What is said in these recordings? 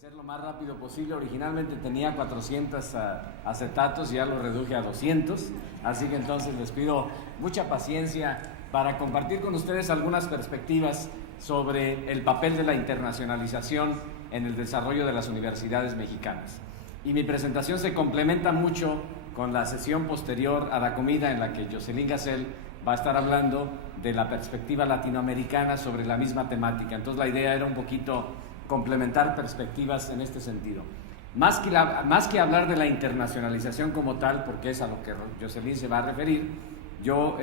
Ser lo más rápido posible. Originalmente tenía 400 acetatos y ya lo reduje a 200, así que entonces les pido mucha paciencia para compartir con ustedes algunas perspectivas sobre el papel de la internacionalización en el desarrollo de las universidades mexicanas. Y mi presentación se complementa mucho con la sesión posterior a la comida en la que Jocelyn Gassel va a estar hablando de la perspectiva latinoamericana sobre la misma temática. Entonces la idea era un poquito complementar perspectivas en este sentido. Más que hablar de la internacionalización como tal, porque es a lo que Jocelyn se va a referir, yo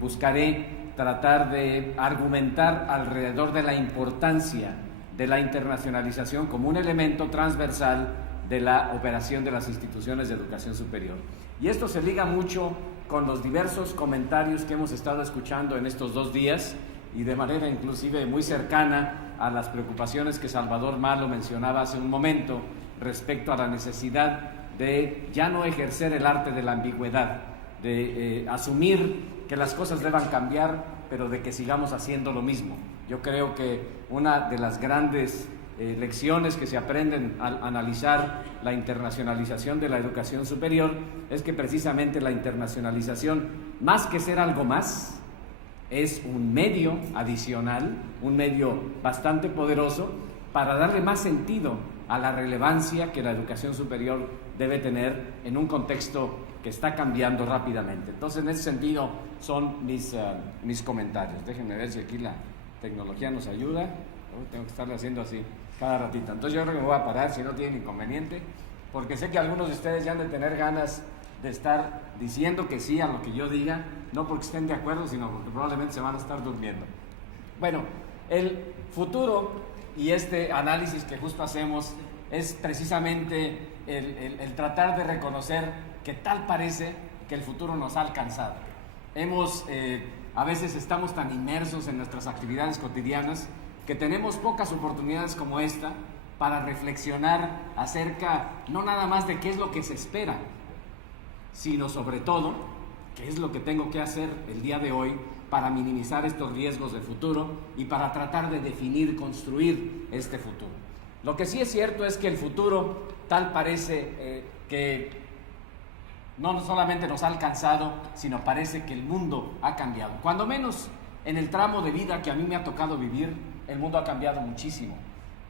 buscaré tratar de argumentar alrededor de la importancia de la internacionalización como un elemento transversal de la operación de las instituciones de educación superior. Y esto se liga mucho con los diversos comentarios que hemos estado escuchando en estos 2 días y de manera inclusive muy cercana a las preocupaciones que Salvador Malo mencionaba hace un momento respecto a la necesidad de ya no ejercer el arte de la ambigüedad, de asumir que las cosas deban cambiar, pero de que sigamos haciendo lo mismo. Yo creo que una de las grandes lecciones que se aprenden al analizar la internacionalización de la educación superior es que precisamente la internacionalización, más que ser algo más, es un medio adicional, un medio bastante poderoso para darle más sentido a la relevancia que la educación superior debe tener en un contexto que está cambiando rápidamente. Entonces, en ese sentido, son mis comentarios. Déjenme ver si aquí la tecnología nos ayuda. Tengo que estarle haciendo así cada ratito. Entonces, yo creo que me voy a parar si no tienen inconveniente, porque sé que algunos de ustedes ya han de tener ganas de estar diciendo que sí a lo que yo diga, no porque estén de acuerdo, sino porque probablemente se van a estar durmiendo. Bueno, el futuro y este análisis que justo hacemos es precisamente el tratar de reconocer que tal parece que el futuro nos ha alcanzado. A veces estamos tan inmersos en nuestras actividades cotidianas que tenemos pocas oportunidades como esta para reflexionar acerca no nada más de qué es lo que se espera, sino sobre todo qué es lo que tengo que hacer el día de hoy para minimizar estos riesgos de futuro y para tratar de definir, construir este futuro. Lo que sí es cierto es que el futuro tal parece que no solamente nos ha alcanzado, sino parece que el mundo ha cambiado. Cuando menos en el tramo de vida que a mí me ha tocado vivir, el mundo ha cambiado muchísimo.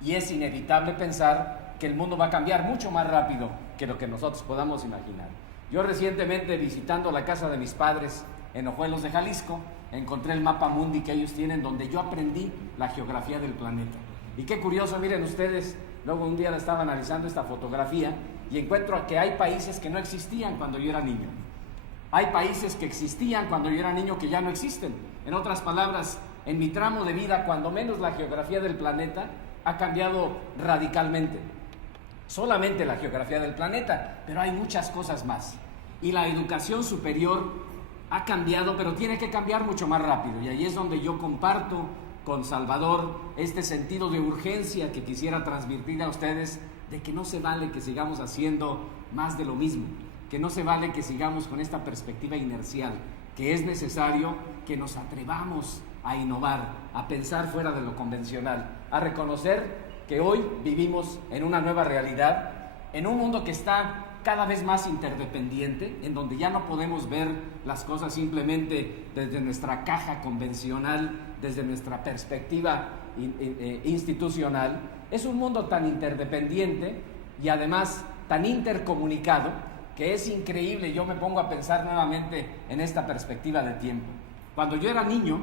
Y es inevitable pensar que el mundo va a cambiar mucho más rápido que lo que nosotros podamos imaginar. Yo recientemente, visitando la casa de mis padres en Ojuelos de Jalisco, encontré el mapa mundi que ellos tienen, donde yo aprendí la geografía del planeta. Y qué curioso, miren ustedes, luego un día estaba analizando esta fotografía y encuentro que hay países que no existían cuando yo era niño. Hay países que existían cuando yo era niño que ya no existen. En otras palabras, en mi tramo de vida, cuando menos la geografía del planeta ha cambiado radicalmente. Solamente la geografía del planeta, pero hay muchas cosas más. Y la educación superior ha cambiado, pero tiene que cambiar mucho más rápido. Y ahí es donde yo comparto con Salvador este sentido de urgencia que quisiera transmitir a ustedes, de que no se vale que sigamos haciendo más de lo mismo, que no se vale que sigamos con esta perspectiva inercial, que es necesario que nos atrevamos a innovar, a pensar fuera de lo convencional, a reconocer que hoy vivimos en una nueva realidad, en un mundo que está cada vez más interdependiente, en donde ya no podemos ver las cosas simplemente desde nuestra caja convencional, desde nuestra perspectiva institucional. Es un mundo tan interdependiente y además tan intercomunicado que es increíble. Yo me pongo a pensar nuevamente en esta perspectiva de tiempo. Cuando yo era niño,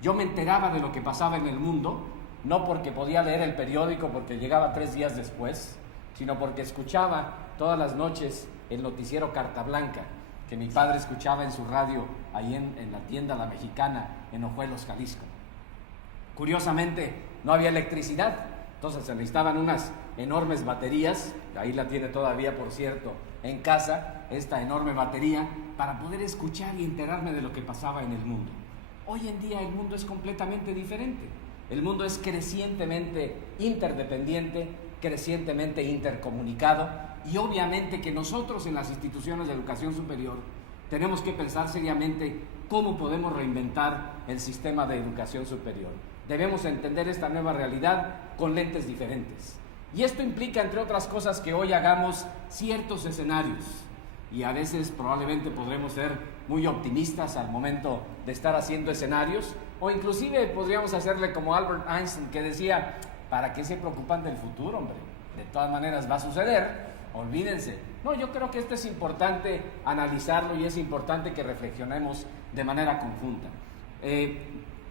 yo me enteraba de lo que pasaba en el mundo, no porque podía leer el periódico porque llegaba 3 días después, sino porque escuchaba todas las noches el noticiero Carta Blanca, que mi padre escuchaba en su radio ahí en la tienda La Mexicana, en Ojuelos, Jalisco. Curiosamente, no había electricidad, entonces se necesitaban unas enormes baterías, ahí la tiene todavía, por cierto, en casa, esta enorme batería, para poder escuchar y enterarme de lo que pasaba en el mundo. Hoy en día el mundo es completamente diferente. El mundo es crecientemente interdependiente, crecientemente intercomunicado, y obviamente que nosotros en las instituciones de educación superior tenemos que pensar seriamente cómo podemos reinventar el sistema de educación superior. Debemos entender esta nueva realidad con lentes diferentes. Y esto implica, entre otras cosas, que hoy hagamos ciertos escenarios. Y a veces probablemente podremos ser muy optimistas al momento de estar haciendo escenarios, o inclusive podríamos hacerle como Albert Einstein, que decía, ¿para qué se preocupan del futuro, hombre? De todas maneras va a suceder, olvídense. No, yo creo que esto es importante analizarlo y es importante que reflexionemos de manera conjunta.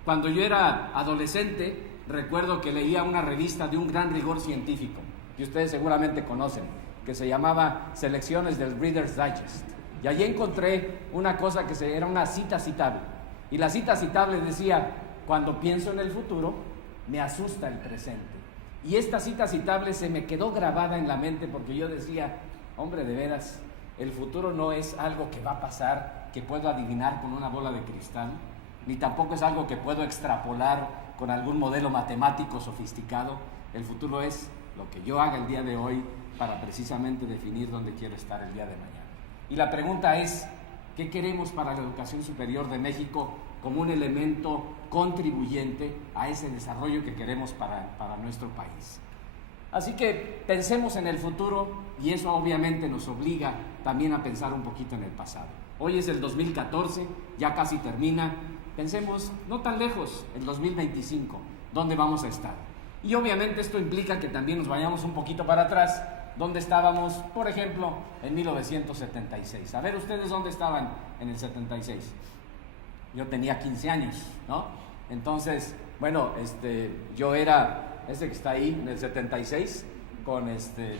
Cuando yo era adolescente, recuerdo que leía una revista de un gran rigor científico, que ustedes seguramente conocen, que se llamaba Selecciones del Reader's Digest. Y allí encontré una cosa que era una cita citable. Y la cita citable decía, cuando pienso en el futuro, me asusta el presente. Y esta cita citable se me quedó grabada en la mente porque yo decía, hombre, de veras, el futuro no es algo que va a pasar, que puedo adivinar con una bola de cristal, ni tampoco es algo que puedo extrapolar con algún modelo matemático sofisticado. El futuro es lo que yo haga el día de hoy para precisamente definir dónde quiero estar el día de mañana. Y la pregunta es, ¿qué queremos para la educación superior de México como un elemento contribuyente a ese desarrollo que queremos para nuestro país? Así que pensemos en el futuro y eso obviamente nos obliga también a pensar un poquito en el pasado. Hoy es el 2014, ya casi termina. Pensemos no tan lejos, el 2025, ¿dónde vamos a estar? Y obviamente esto implica que también nos vayamos un poquito para atrás, donde estábamos, por ejemplo, en 1976. A ver, ¿ustedes dónde estaban en el 76? Yo tenía 15 años, ¿no? Entonces, bueno, yo era ese que está ahí en el 76, con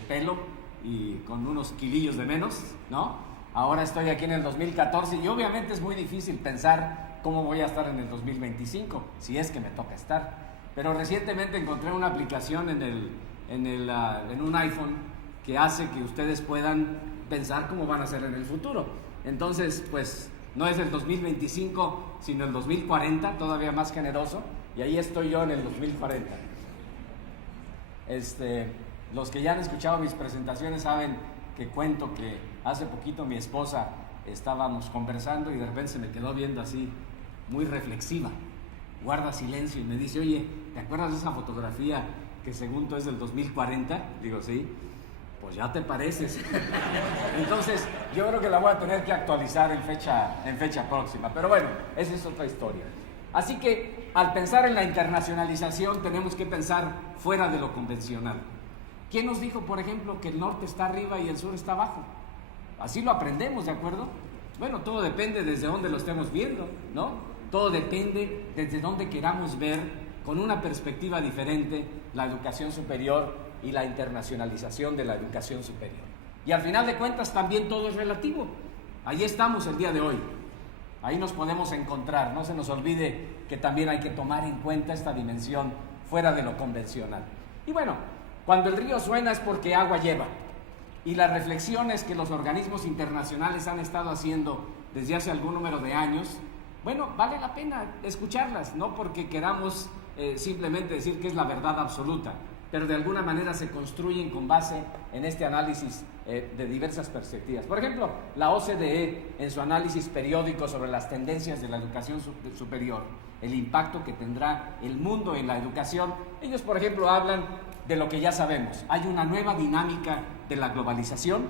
pelo y con unos kilillos de menos, ¿no? Ahora estoy aquí en el 2014 y obviamente es muy difícil pensar cómo voy a estar en el 2025, si es que me toca estar. Pero recientemente encontré una aplicación en un iPhone que hace que ustedes puedan pensar cómo van a ser en el futuro. Entonces, pues, no es el 2025, sino el 2040, todavía más generoso, y ahí estoy yo en el 2040. Los que ya han escuchado mis presentaciones saben que cuento que hace poquito mi esposa estábamos conversando y de repente se me quedó viendo así, muy reflexiva, guarda silencio y me dice, oye, ¿te acuerdas de esa fotografía que según tú es del 2040? Digo, sí. Pues ya te pareces. Entonces, yo creo que la voy a tener que actualizar en fecha próxima. Pero bueno, esa es otra historia. Así que, al pensar en la internacionalización, tenemos que pensar fuera de lo convencional. ¿Quién nos dijo, por ejemplo, que el norte está arriba y el sur está abajo? Así lo aprendemos, ¿de acuerdo? Bueno, todo depende desde dónde lo estemos viendo, ¿no? Todo depende desde dónde queramos ver, con una perspectiva diferente, la educación superior y la internacionalización de la educación superior. Y al final de cuentas también todo es relativo. Ahí estamos el día de hoy. Ahí nos podemos encontrar. No se nos olvide que también hay que tomar en cuenta esta dimensión fuera de lo convencional. Y bueno, cuando el río suena es porque agua lleva. Y las reflexiones que los organismos internacionales han estado haciendo desde hace algún número de años, bueno, vale la pena escucharlas, no porque queramos simplemente decir que es la verdad absoluta, pero de alguna manera se construyen con base en este análisis de diversas perspectivas. Por ejemplo, la OCDE, en su análisis periódico sobre las tendencias de la educación superior, el impacto que tendrá el mundo en la educación, ellos, por ejemplo, hablan de lo que ya sabemos. Hay una nueva dinámica de la globalización.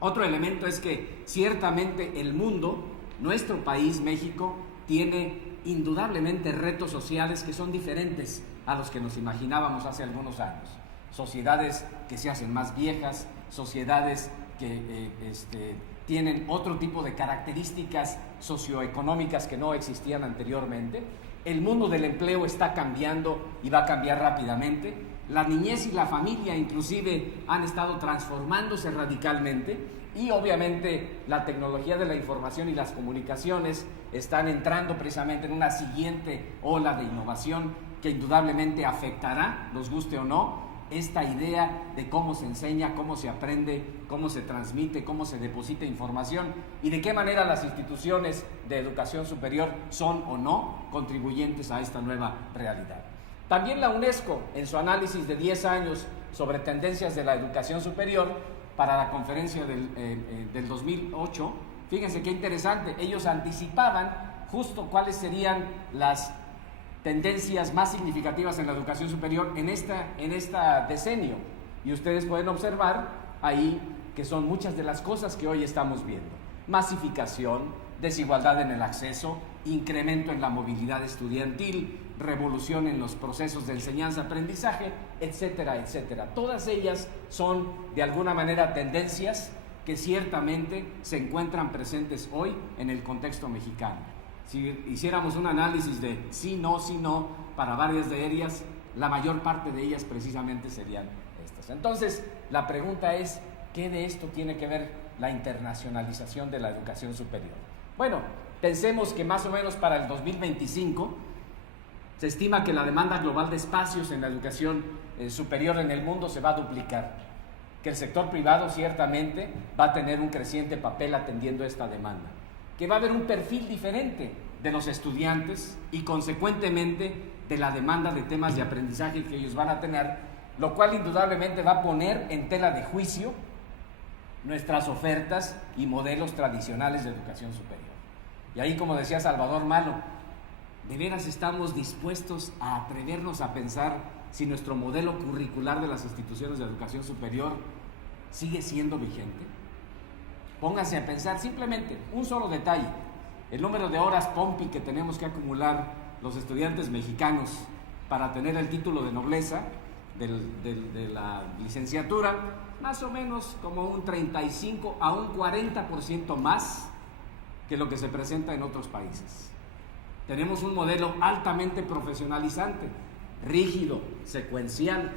Otro elemento es que ciertamente el mundo, nuestro país, México, tiene indudablemente retos sociales que son diferentes a los que nos imaginábamos hace algunos años. Sociedades que se hacen más viejas, sociedades que tienen otro tipo de características socioeconómicas que no existían anteriormente. El mundo del empleo está cambiando y va a cambiar rápidamente. La niñez y la familia inclusive han estado transformándose radicalmente y obviamente la tecnología de la información y las comunicaciones están entrando precisamente en una siguiente ola de innovación que indudablemente afectará, nos guste o no, esta idea de cómo se enseña, cómo se aprende, cómo se transmite, cómo se deposita información y de qué manera las instituciones de educación superior son o no contribuyentes a esta nueva realidad. También la UNESCO, en su análisis de 10 años sobre tendencias de la educación superior para la conferencia del 2008, fíjense qué interesante, ellos anticipaban justo cuáles serían las tendencias más significativas en la educación superior en este decenio. Y ustedes pueden observar ahí que son muchas de las cosas que hoy estamos viendo. Masificación, desigualdad en el acceso, incremento en la movilidad estudiantil, revolución en los procesos de enseñanza-aprendizaje, etcétera, etcétera. Todas ellas son de alguna manera tendencias que ciertamente se encuentran presentes hoy en el contexto mexicano. Si hiciéramos un análisis de sí, no, para varias de ellas, la mayor parte de ellas precisamente serían estas. Entonces, la pregunta es, ¿qué de esto tiene que ver la internacionalización de la educación superior? Bueno, pensemos que más o menos para el 2025 se estima que la demanda global de espacios en la educación superior en el mundo se va a duplicar, que el sector privado ciertamente va a tener un creciente papel atendiendo esta demanda, que va a haber un perfil diferente de los estudiantes y consecuentemente de la demanda de temas de aprendizaje que ellos van a tener, lo cual indudablemente va a poner en tela de juicio nuestras ofertas y modelos tradicionales de educación superior. Y ahí, como decía Salvador Malo, ¿de veras estamos dispuestos a atrevernos a pensar si nuestro modelo curricular de las instituciones de educación superior sigue siendo vigente? Pónganse a pensar simplemente un solo detalle: el número de horas POMPI que tenemos que acumular los estudiantes mexicanos para tener el título de nobleza de la licenciatura, más o menos como un 35 a un 40% más que lo que se presenta en otros países. Tenemos un modelo altamente profesionalizante, rígido, secuencial,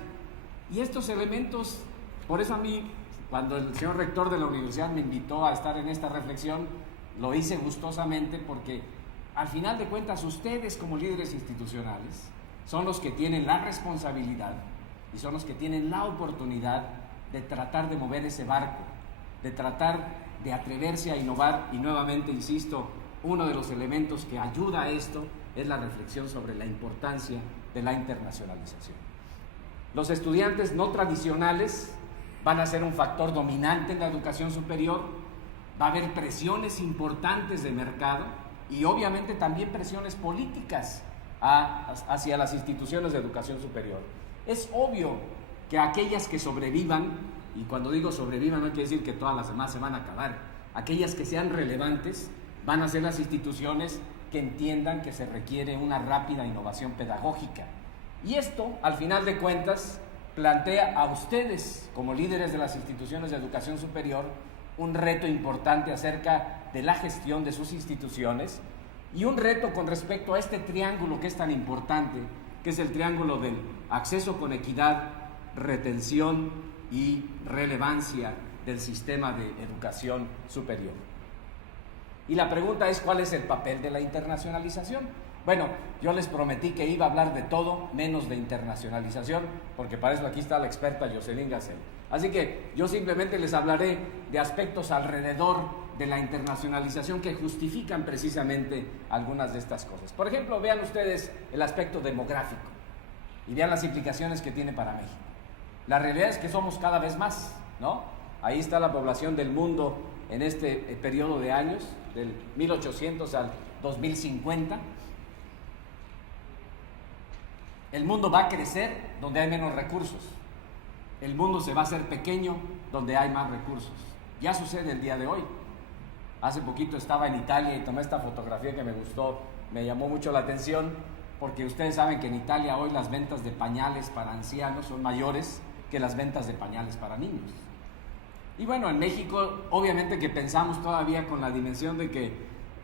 y estos elementos, por eso a mí, cuando el señor rector de la universidad me invitó a estar en esta reflexión, lo hice gustosamente, porque al final de cuentas ustedes como líderes institucionales son los que tienen la responsabilidad y son los que tienen la oportunidad de tratar de mover ese barco, de tratar de atreverse a innovar. Y nuevamente insisto, uno de los elementos que ayuda a esto es la reflexión sobre la importancia de la internacionalización. Los estudiantes no tradicionales van a ser un factor dominante en la educación superior. Va a haber presiones importantes de mercado y obviamente también presiones políticas hacia las instituciones de educación superior. Es obvio que aquellas que sobrevivan, y cuando digo sobrevivan no quiere decir que todas las demás se van a acabar, aquellas que sean relevantes van a ser las instituciones que entiendan que se requiere una rápida innovación pedagógica. Y esto, al final de cuentas, plantea a ustedes, como líderes de las instituciones de educación superior, un reto importante acerca de la gestión de sus instituciones y un reto con respecto a este triángulo que es tan importante, que es el triángulo del acceso con equidad, retención y relevancia del sistema de educación superior. Y la pregunta es, ¿cuál es el papel de la internacionalización? Bueno, yo les prometí que iba a hablar de todo menos de internacionalización, porque para eso aquí está la experta Jocelyn Gassel. Así que yo simplemente les hablaré de aspectos alrededor de la internacionalización que justifican precisamente algunas de estas cosas. Por ejemplo, vean ustedes el aspecto demográfico y vean las implicaciones que tiene para México. La realidad es que somos cada vez más, ¿no? Ahí está la población del mundo en este periodo de años, del 1800 al 2050. El mundo va a crecer donde hay menos recursos. El mundo se va a hacer pequeño donde hay más recursos. Ya sucede el día de hoy. Hace poquito estaba en Italia y tomé esta fotografía que me gustó, me llamó mucho la atención, porque ustedes saben que en Italia hoy las ventas de pañales para ancianos son mayores que las ventas de pañales para niños. Y bueno, en México obviamente que pensamos todavía con la dimensión de que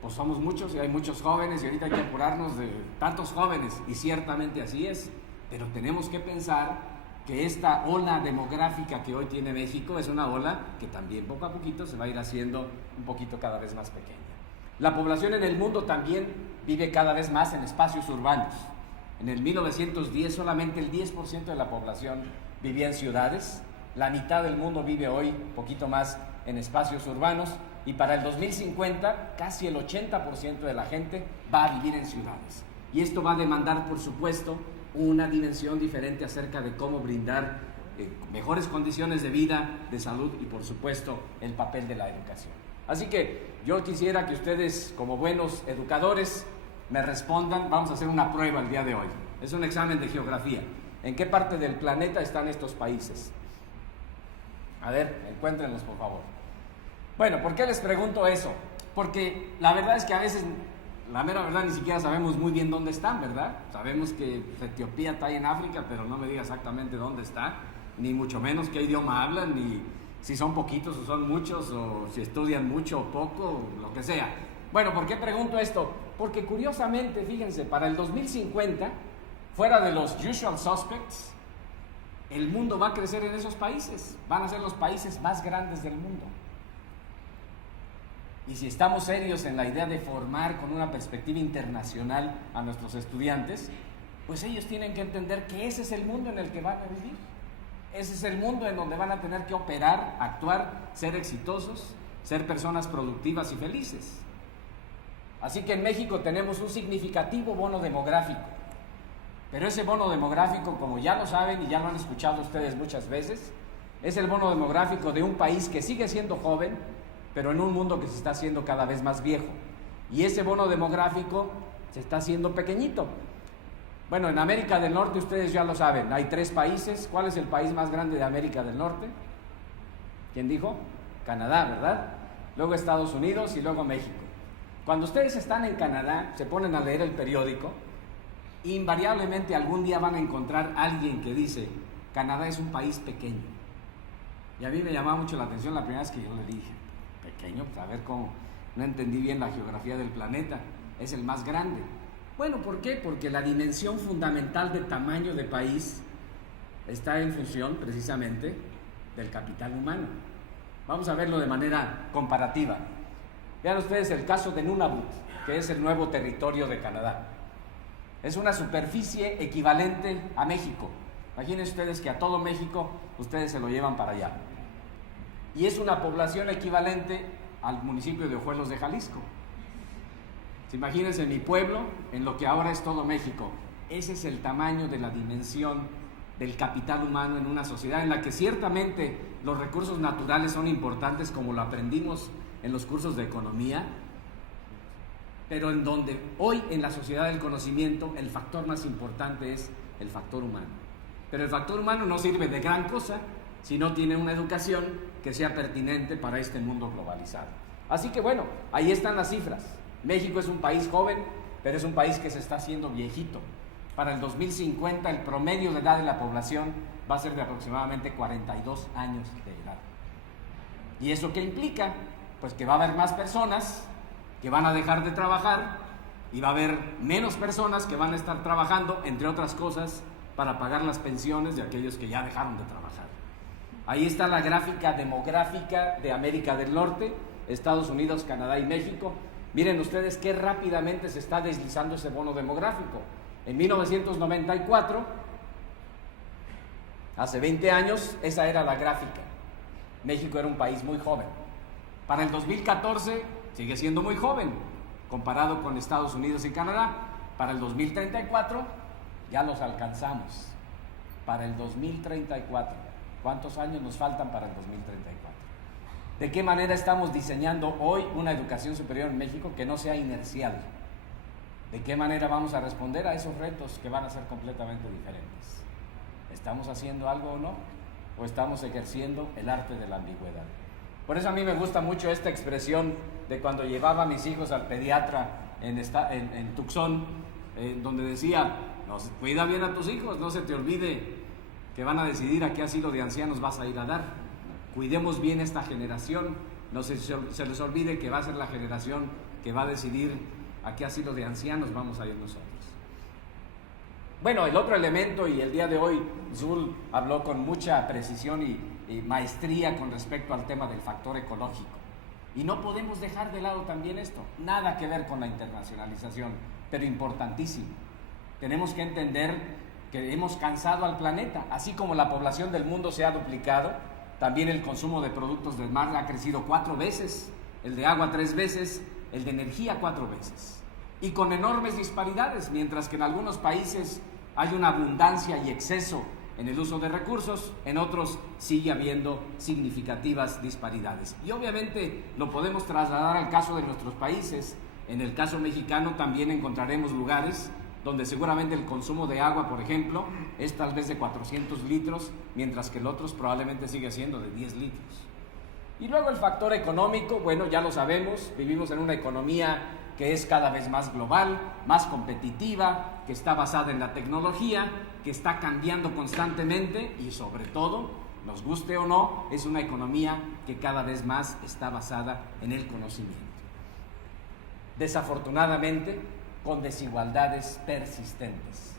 pues somos muchos y hay muchos jóvenes y ahorita hay que apurarnos de tantos jóvenes, y ciertamente así es, pero tenemos que pensar que esta ola demográfica que hoy tiene México es una ola que también poco a poquito se va a ir haciendo un poquito cada vez más pequeña. La población en el mundo también vive cada vez más en espacios urbanos. En el 1910 solamente el 10% de la población vivía en ciudades, la mitad del mundo vive hoy un poquito más en espacios urbanos, y para el 2050 casi el 80% de la gente va a vivir en ciudades. Y esto va a demandar, por supuesto, una dimensión diferente acerca de cómo brindar mejores condiciones de vida, de salud y, por supuesto, el papel de la educación. Así que yo quisiera que ustedes, como buenos educadores, me respondan. Vamos a hacer una prueba el día de hoy. Es un examen de geografía. ¿En qué parte del planeta están estos países? A ver, encuéntrenlos por favor. Bueno, ¿por qué les pregunto eso? Porque la verdad es que a veces, la mera verdad, ni siquiera sabemos muy bien dónde están, ¿verdad? Sabemos que Etiopía está ahí en África, pero no me diga exactamente dónde está, ni mucho menos qué idioma hablan, ni si son poquitos o son muchos, o si estudian mucho o poco, lo que sea. Bueno, ¿por qué pregunto esto? Porque curiosamente, fíjense, para el 2050, fuera de los usual suspects, el mundo va a crecer en esos países, van a ser los países más grandes del mundo. Y si estamos serios en la idea de formar con una perspectiva internacional a nuestros estudiantes, pues ellos tienen que entender que ese es el mundo en el que van a vivir. Ese es el mundo en donde van a tener que operar, actuar, ser exitosos, ser personas productivas y felices. Así que en México tenemos un significativo bono demográfico. Pero ese bono demográfico, como ya lo saben y ya lo han escuchado ustedes muchas veces, es el bono demográfico de un país que sigue siendo joven, pero en un mundo que se está haciendo cada vez más viejo. Y ese bono demográfico se está haciendo pequeñito. Bueno, en América del Norte ustedes ya lo saben, hay 3 países. ¿Cuál es el país más grande de América del Norte? ¿Quién dijo? Canadá, ¿verdad? Luego Estados Unidos y luego México. Cuando ustedes están en Canadá, se ponen a leer el periódico, invariablemente algún día van a encontrar a alguien que dice, Canadá es un país pequeño. Y a mí me llamaba mucho la atención la primera vez que yo le dije, pequeño, pues a ver cómo, no entendí bien la geografía del planeta, es el más grande. Bueno, ¿por qué? Porque la dimensión fundamental del tamaño de país está en función precisamente del capital humano. Vamos a verlo de manera comparativa. Vean ustedes el caso de Nunavut, que es el nuevo territorio de Canadá. Es una superficie equivalente a México. Imaginen ustedes que a todo México ustedes se lo llevan para allá. Y es una población equivalente al municipio de Ojuelos de Jalisco. Imagínense mi pueblo en lo que ahora es todo México. Ese es el tamaño de la dimensión del capital humano en una sociedad en la que ciertamente los recursos naturales son importantes, como lo aprendimos en los cursos de economía, pero en donde hoy en la sociedad del conocimiento el factor más importante es el factor humano. Pero el factor humano no sirve de gran cosa si no tiene una educación que sea pertinente para este mundo globalizado. Así que bueno, ahí están las cifras. México es un país joven, pero es un país que se está haciendo viejito. Para el 2050 el promedio de edad de la población va a ser de aproximadamente 42 años de edad. ¿Y eso qué implica? Pues que va a haber más personas que van a dejar de trabajar y va a haber menos personas que van a estar trabajando, entre otras cosas, para pagar las pensiones de aquellos que ya dejaron de trabajar. Ahí está la gráfica demográfica de América del Norte, Estados Unidos, Canadá y México. Miren ustedes qué rápidamente se está deslizando ese bono demográfico. En 1994, hace 20 años, esa era la gráfica. México era un país muy joven. Para el 2014 sigue siendo muy joven, comparado con Estados Unidos y Canadá. Para el 2034 ya los alcanzamos. Para el 2034, ¿cuántos años nos faltan para el 2034? ¿De qué manera estamos diseñando hoy una educación superior en México que no sea inercial? ¿De qué manera vamos a responder a esos retos que van a ser completamente diferentes? ¿Estamos haciendo algo o no? ¿O estamos ejerciendo el arte de la ambigüedad? Por eso a mí me gusta mucho esta expresión de cuando llevaba a mis hijos al pediatra en Tucson, donde decía, cuida bien a tus hijos, no se te olvide que van a decidir a qué asilo de ancianos vas a ir a dar. Cuidemos bien esta generación, no se les olvide que va a ser la generación que va a decidir a qué asilo de ancianos vamos a ir nosotros. Bueno, el otro elemento, y el día de hoy Zul habló con mucha precisión y maestría con respecto al tema del factor ecológico. Y no podemos dejar de lado también esto, nada que ver con la internacionalización, pero importantísimo. Tenemos que entender que hemos cansado al planeta, así como la población del mundo se ha duplicado, también el consumo de productos del mar ha crecido 4 veces, el de agua 3 veces, el de energía 4 veces. Y con enormes disparidades, mientras que en algunos países hay una abundancia y exceso en el uso de recursos, en otros sigue habiendo significativas disparidades. Y obviamente lo podemos trasladar al caso de nuestros países. En el caso mexicano también encontraremos lugares donde seguramente el consumo de agua, por ejemplo, es tal vez de 400 litros, mientras que el otro probablemente sigue siendo de 10 litros. Y luego el factor económico, bueno, ya lo sabemos, vivimos en una economía que es cada vez más global, más competitiva, que está basada en la tecnología, que está cambiando constantemente y sobre todo, nos guste o no, es una economía que cada vez más está basada en el conocimiento. Desafortunadamente, con desigualdades persistentes.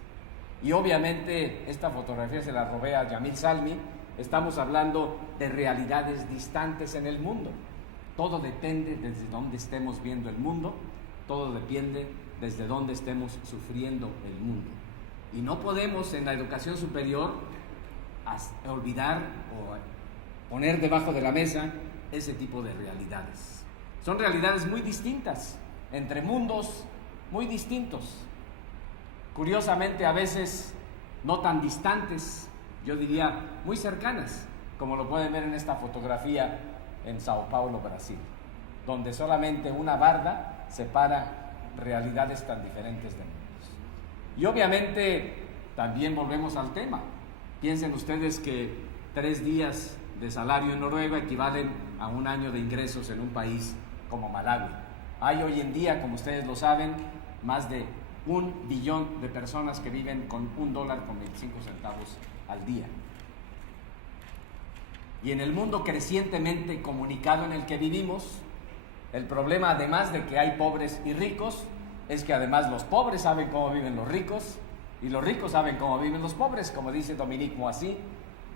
Y obviamente esta fotografía se la robé a Yamil Salmi. Estamos hablando de realidades distantes en el mundo. Todo depende desde dónde estemos viendo el mundo, todo depende desde dónde estemos sufriendo el mundo. Y no podemos en la educación superior olvidar o poner debajo de la mesa ese tipo de realidades. Son realidades muy distintas, entre mundos muy distintos. Curiosamente, a veces no tan distantes, yo diría muy cercanas, como lo pueden ver en esta fotografía en Sao Paulo, Brasil, donde solamente una barda separa realidades tan diferentes de mundos. Y obviamente también volvemos al tema. Piensen ustedes que 3 días de salario en Noruega equivalen a 1 año de ingresos en un país como Malawi. Hay hoy en día, como ustedes lo saben, más de 1 billón de personas que viven con $1.25 al día. Y en el mundo crecientemente comunicado en el que vivimos, el problema, además de que hay pobres y ricos, es que además los pobres saben cómo viven los ricos y los ricos saben cómo viven los pobres, como dice Dominique Moissy,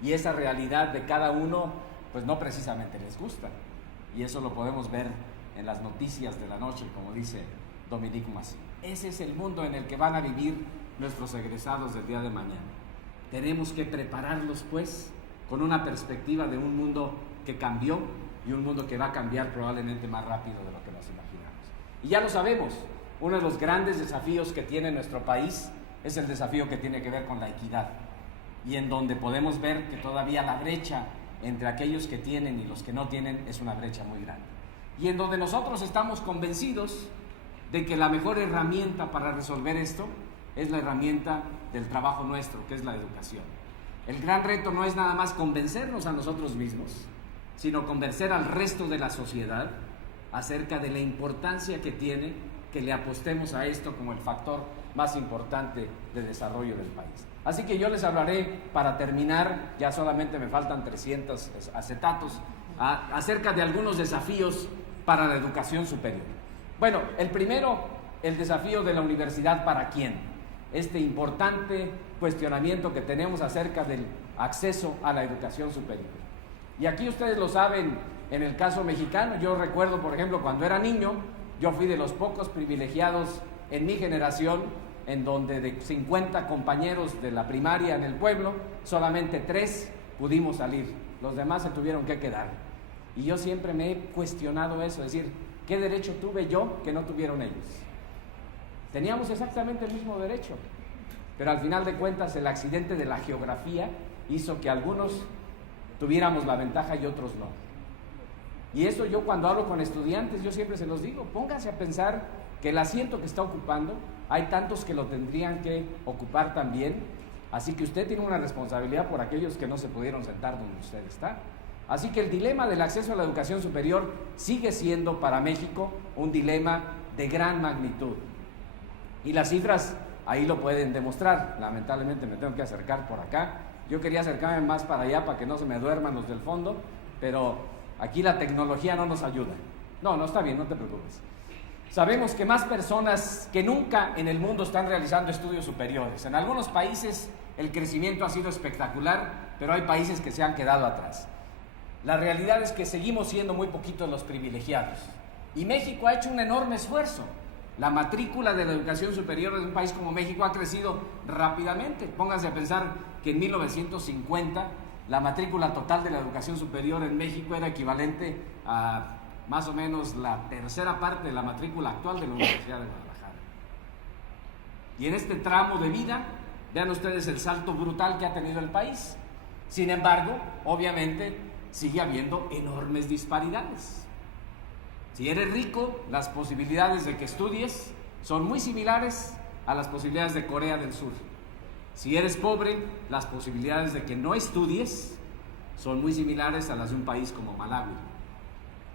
y esa realidad de cada uno pues no precisamente les gusta, y eso lo podemos ver en las noticias de la noche, como dice Dominique Moissy. Ese es el mundo en el que van a vivir nuestros egresados del día de mañana. Tenemos que prepararlos pues con una perspectiva de un mundo que cambió y un mundo que va a cambiar probablemente más rápido de lo que nos imaginamos. Y ya lo sabemos, uno de los grandes desafíos que tiene nuestro país es el desafío que tiene que ver con la equidad, y en donde podemos ver que todavía la brecha entre aquellos que tienen y los que no tienen es una brecha muy grande. Y en donde nosotros estamos convencidos de que la mejor herramienta para resolver esto es la herramienta del trabajo nuestro, que es la educación. El gran reto no es nada más convencernos a nosotros mismos, sino convencer al resto de la sociedad acerca de la importancia que tiene que le apostemos a esto como el factor más importante de desarrollo del país. Así que yo les hablaré, para terminar, ya solamente me faltan 300 acetatos, acerca de algunos desafíos para la educación superior. Bueno, el primero, el desafío de la universidad para quién. Este importante cuestionamiento que tenemos acerca del acceso a la educación superior. Y aquí ustedes lo saben, en el caso mexicano, yo recuerdo, por ejemplo, cuando era niño, yo fui de los pocos privilegiados en mi generación, en donde de 50 compañeros de la primaria en el pueblo, solamente 3 pudimos salir, los demás se tuvieron que quedar. Y yo siempre me he cuestionado eso, es decir, ¿qué derecho tuve yo que no tuvieron ellos? Teníamos exactamente el mismo derecho, pero al final de cuentas el accidente de la geografía hizo que algunos tuviéramos la ventaja y otros no. Y eso yo cuando hablo con estudiantes, yo siempre se los digo, pónganse a pensar que el asiento que está ocupando, hay tantos que lo tendrían que ocupar también, así que usted tiene una responsabilidad por aquellos que no se pudieron sentar donde usted está. Así que el dilema del acceso a la educación superior sigue siendo para México un dilema de gran magnitud. Y las cifras ahí lo pueden demostrar. Lamentablemente me tengo que acercar por acá. Yo quería acercarme más para allá para que no se me duerman los del fondo, pero aquí la tecnología no nos ayuda. No, está bien, no te preocupes. Sabemos que más personas que nunca en el mundo están realizando estudios superiores. En algunos países el crecimiento ha sido espectacular, pero hay países que se han quedado atrás. La realidad es que seguimos siendo muy poquitos los privilegiados. Y México ha hecho un enorme esfuerzo. La matrícula de la educación superior en un país como México ha crecido rápidamente. Pónganse a pensar que en 1950 la matrícula total de la educación superior en México era equivalente a más o menos la tercera parte de la matrícula actual de la Universidad de Guadalajara. Y en este tramo de vida, vean ustedes el salto brutal que ha tenido el país. Sin embargo, obviamente, sigue habiendo enormes disparidades. Si eres rico, las posibilidades de que estudies son muy similares a las posibilidades de Corea del Sur. Si eres pobre, las posibilidades de que no estudies son muy similares a las de un país como Malawi.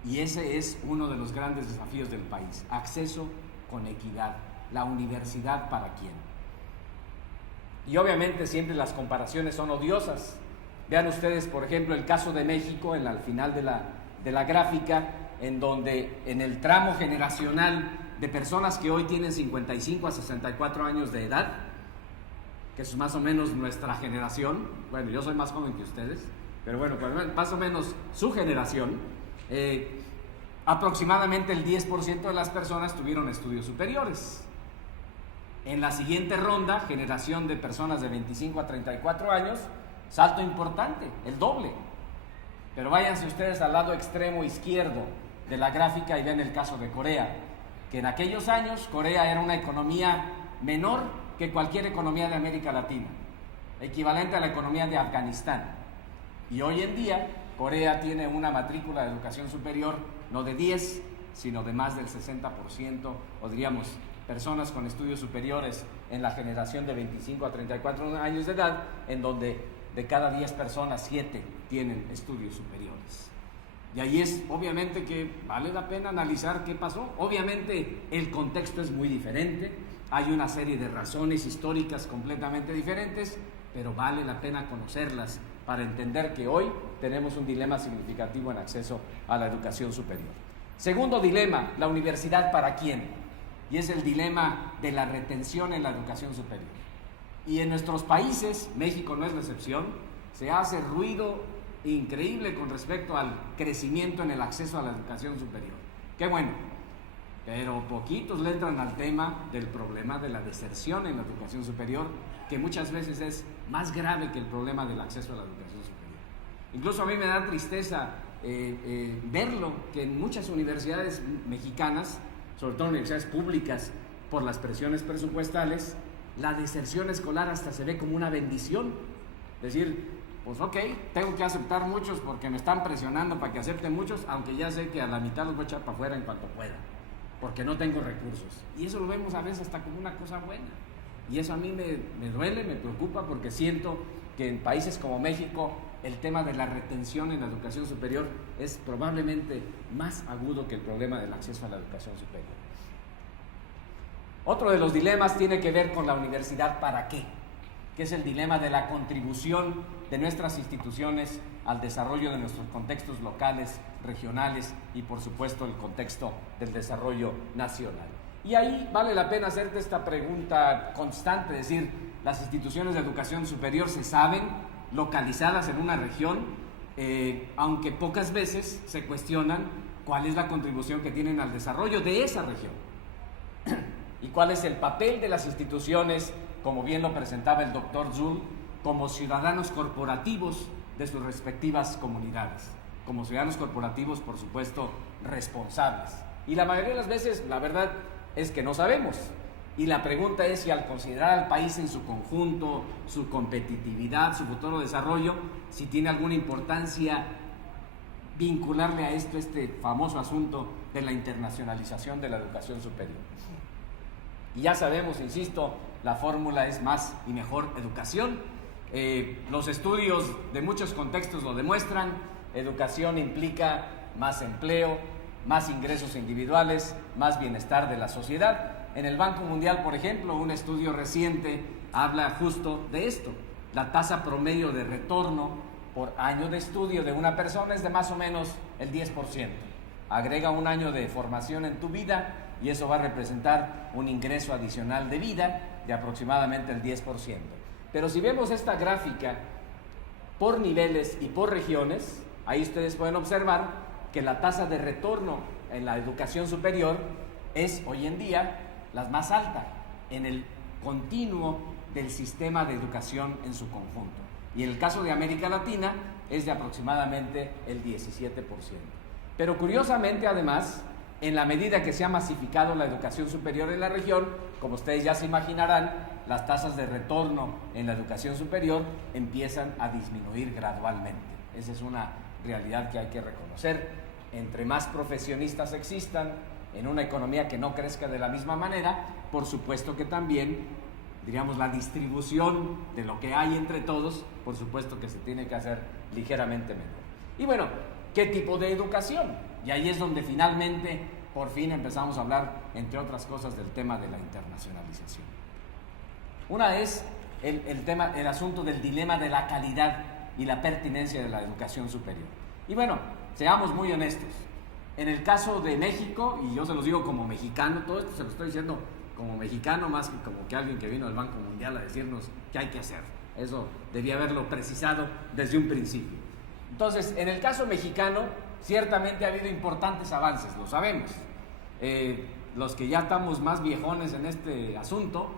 Y ese es uno de los grandes desafíos del país: acceso con equidad. La universidad para quién. Y obviamente siempre las comparaciones son odiosas. Vean ustedes, por ejemplo, el caso de México al final de la gráfica, en donde en el tramo generacional de personas que hoy tienen 55 a 64 años de edad, que es más o menos nuestra generación, bueno, yo soy más joven que ustedes, pero bueno, pues más o menos su generación, aproximadamente el 10% de las personas tuvieron estudios superiores. En la siguiente ronda, generación de personas de 25 a 34 años, salto importante, el doble. Pero váyanse ustedes al lado extremo izquierdo de la gráfica y vean el caso de Corea, que en aquellos años Corea era una economía menor que cualquier economía de América Latina, equivalente a la economía de Afganistán. Y hoy en día Corea tiene una matrícula de educación superior no de 10, sino de más del 60%, o diríamos, personas con estudios superiores en la generación de 25 a 34 años de edad, en donde de cada 10 personas, 7 tienen estudios superiores. Y ahí es obviamente que vale la pena analizar qué pasó. Obviamente el contexto es muy diferente, hay una serie de razones históricas completamente diferentes, pero vale la pena conocerlas para entender que hoy tenemos un dilema significativo en acceso a la educación superior. Segundo dilema, la universidad para quién, y es el dilema de la retención en la educación superior. Y en nuestros países, México no es la excepción, se hace ruido increíble con respecto al crecimiento en el acceso a la educación superior. Qué bueno, pero poquitos le entran al tema del problema de la deserción en la educación superior, que muchas veces es más grave que el problema del acceso a la educación superior. Incluso a mí me da tristeza verlo, que en muchas universidades mexicanas, sobre todo universidades públicas, por las presiones presupuestales, la deserción escolar hasta se ve como una bendición. Es decir, pues ok, tengo que aceptar muchos porque me están presionando para que acepten muchos, aunque ya sé que a la mitad los voy a echar para afuera en cuanto pueda, porque no tengo recursos. Y eso lo vemos a veces hasta como una cosa buena. Y eso a mí me duele, me preocupa, porque siento que en países como México el tema de la retención en la educación superior es probablemente más agudo que el problema del acceso a la educación superior. Otro de los dilemas tiene que ver con la universidad para qué, que es el dilema de la contribución de nuestras instituciones al desarrollo de nuestros contextos locales, regionales y por supuesto el contexto del desarrollo nacional. Y ahí vale la pena hacerte esta pregunta constante, es decir, las instituciones de educación superior se saben localizadas en una región, aunque pocas veces se cuestionan cuál es la contribución que tienen al desarrollo de esa región y cuál es el papel de las instituciones, como bien lo presentaba el doctor Zul, como ciudadanos corporativos de sus respectivas comunidades, como ciudadanos corporativos, por supuesto, responsables. Y la mayoría de las veces, la verdad es que no sabemos. Y la pregunta es si al considerar al país en su conjunto, su competitividad, su futuro desarrollo, si tiene alguna importancia vincularle a esto este famoso asunto de la internacionalización de la educación superior. Y ya sabemos, insisto, la fórmula es más y mejor educación. Los estudios de muchos contextos lo demuestran. Educación implica más empleo, más ingresos individuales, más bienestar de la sociedad. En el Banco Mundial, por ejemplo, un estudio reciente habla justo de esto. La tasa promedio de retorno por año de estudio de una persona es de más o menos el 10%. Agrega un año de formación en tu vida y eso va a representar un ingreso adicional de vida de aproximadamente el 10%. Pero si vemos esta gráfica por niveles y por regiones, ahí ustedes pueden observar que la tasa de retorno en la educación superior es hoy en día la más alta en el continuo del sistema de educación en su conjunto. Y en el caso de América Latina es de aproximadamente el 17%. Pero curiosamente, además, en la medida que se ha masificado la educación superior en la región, como ustedes ya se imaginarán, las tasas de retorno en la educación superior empiezan a disminuir gradualmente. Esa es una realidad que hay que reconocer. Entre más profesionistas existan, en una economía que no crezca de la misma manera, por supuesto que también, diríamos, la distribución de lo que hay entre todos, por supuesto que se tiene que hacer ligeramente menor. Y bueno, ¿qué tipo de educación? Y ahí es donde finalmente, por fin empezamos a hablar, entre otras cosas, del tema de la internacionalización. Una es el asunto del dilema de la calidad y la pertinencia de la educación superior. Y bueno, seamos muy honestos. En el caso de México, y yo se los digo como mexicano, todo esto se lo estoy diciendo como mexicano más que como que alguien que vino del Banco Mundial a decirnos qué hay que hacer. Eso debía haberlo precisado desde un principio. Entonces, en el caso mexicano, ciertamente ha habido importantes avances, lo sabemos. Los que ya estamos más viejones en este asunto,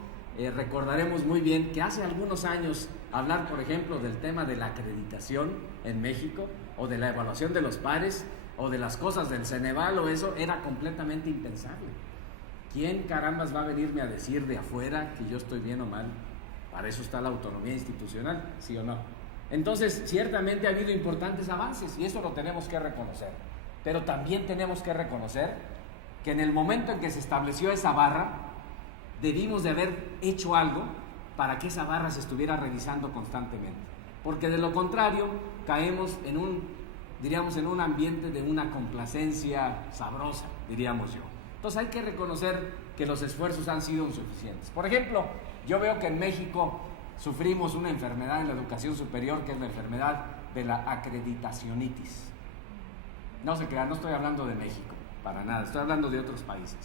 recordaremos muy bien que hace algunos años hablar, por ejemplo, del tema de la acreditación en México, o de la evaluación de los pares, o de las cosas del Ceneval, o eso, era completamente impensable. ¿Quién carambas va a venirme a decir de afuera que yo estoy bien o mal? Para eso está la autonomía institucional, ¿sí o no? Entonces, ciertamente ha habido importantes avances y eso lo tenemos que reconocer. Pero también tenemos que reconocer que en el momento en que se estableció esa barra, debimos de haber hecho algo para que esa barra se estuviera revisando constantemente. Porque de lo contrario, caemos en un ambiente de una complacencia sabrosa, diríamos yo. Entonces hay que reconocer que los esfuerzos han sido insuficientes. Por ejemplo, yo veo que en México sufrimos una enfermedad en la educación superior, que es la enfermedad de la acreditacionitis. No se crean, no estoy hablando de México, para nada, estoy hablando de otros países.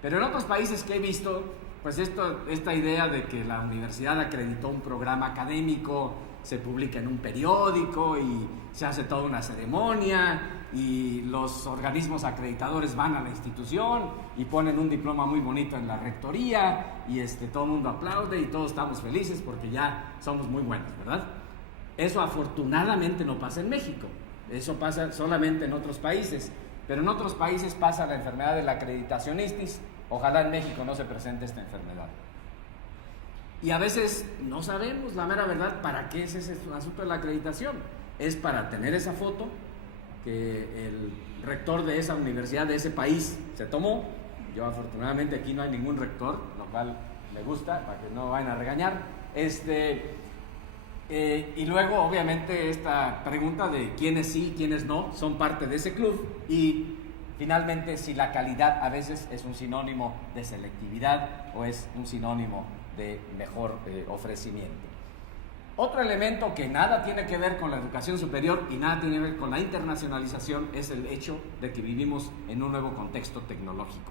Pero en otros países que he visto, pues esta idea de que la universidad acreditó un programa académico, se publica en un periódico y se hace toda una ceremonia y los organismos acreditadores van a la institución y ponen un diploma muy bonito en la rectoría y todo el mundo aplaude y todos estamos felices porque ya somos muy buenos, ¿verdad? Eso afortunadamente no pasa en México, eso pasa solamente en otros países, pero en otros países pasa la enfermedad de la acreditacionitis. Ojalá en México no se presente esta enfermedad. Y a veces no sabemos, la mera verdad, para qué es ese asunto de la acreditación. Es para tener esa foto que el rector de esa universidad, de ese país, se tomó. Yo afortunadamente aquí no hay ningún rector, lo cual me gusta, para que no vayan a regañar. Y luego, obviamente, esta pregunta de quiénes sí, quiénes no, son parte de ese club. Y finalmente, si la calidad a veces es un sinónimo de selectividad o es un sinónimo de mejor ofrecimiento. Otro elemento que nada tiene que ver con la educación superior y nada tiene que ver con la internacionalización es el hecho de que vivimos en un nuevo contexto tecnológico.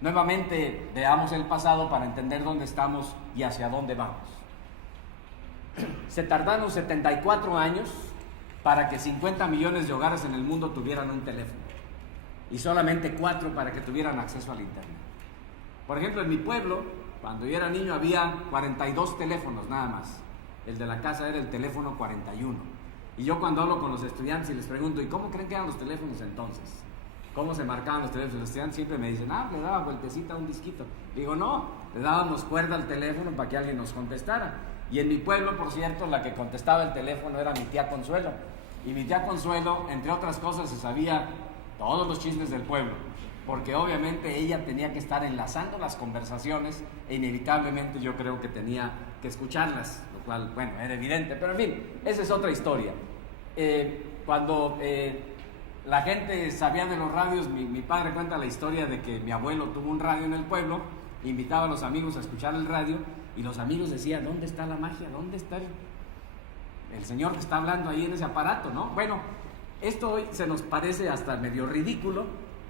Nuevamente veamos el pasado para entender dónde estamos y hacia dónde vamos. Se tardaron 74 años para que 50 millones de hogares en el mundo tuvieran un teléfono y solamente 4 para que tuvieran acceso al internet. Por ejemplo, en mi pueblo, cuando yo era niño había 42 teléfonos nada más. El de la casa era el teléfono 41. Y yo cuando hablo con los estudiantes y les pregunto, ¿y cómo creen que eran los teléfonos entonces? ¿Cómo se marcaban los teléfonos? Los estudiantes siempre me dicen, le daba vueltecita a un disquito. Digo, no, le dábamos cuerda al teléfono para que alguien nos contestara. Y en mi pueblo, por cierto, la que contestaba el teléfono era mi tía Consuelo. Y mi tía Consuelo, entre otras cosas, se sabía todos los chismes del pueblo, porque obviamente ella tenía que estar enlazando las conversaciones e inevitablemente yo creo que tenía que escucharlas, lo cual, bueno, era evidente, pero en fin, esa es otra historia. Cuando la gente sabía de los radios, mi padre cuenta la historia de que mi abuelo tuvo un radio en el pueblo, invitaba a los amigos a escuchar el radio y los amigos decían, ¿dónde está la magia? ¿Dónde está el señor que está hablando ahí en ese aparato, ¿no? Bueno, esto hoy se nos parece hasta medio ridículo,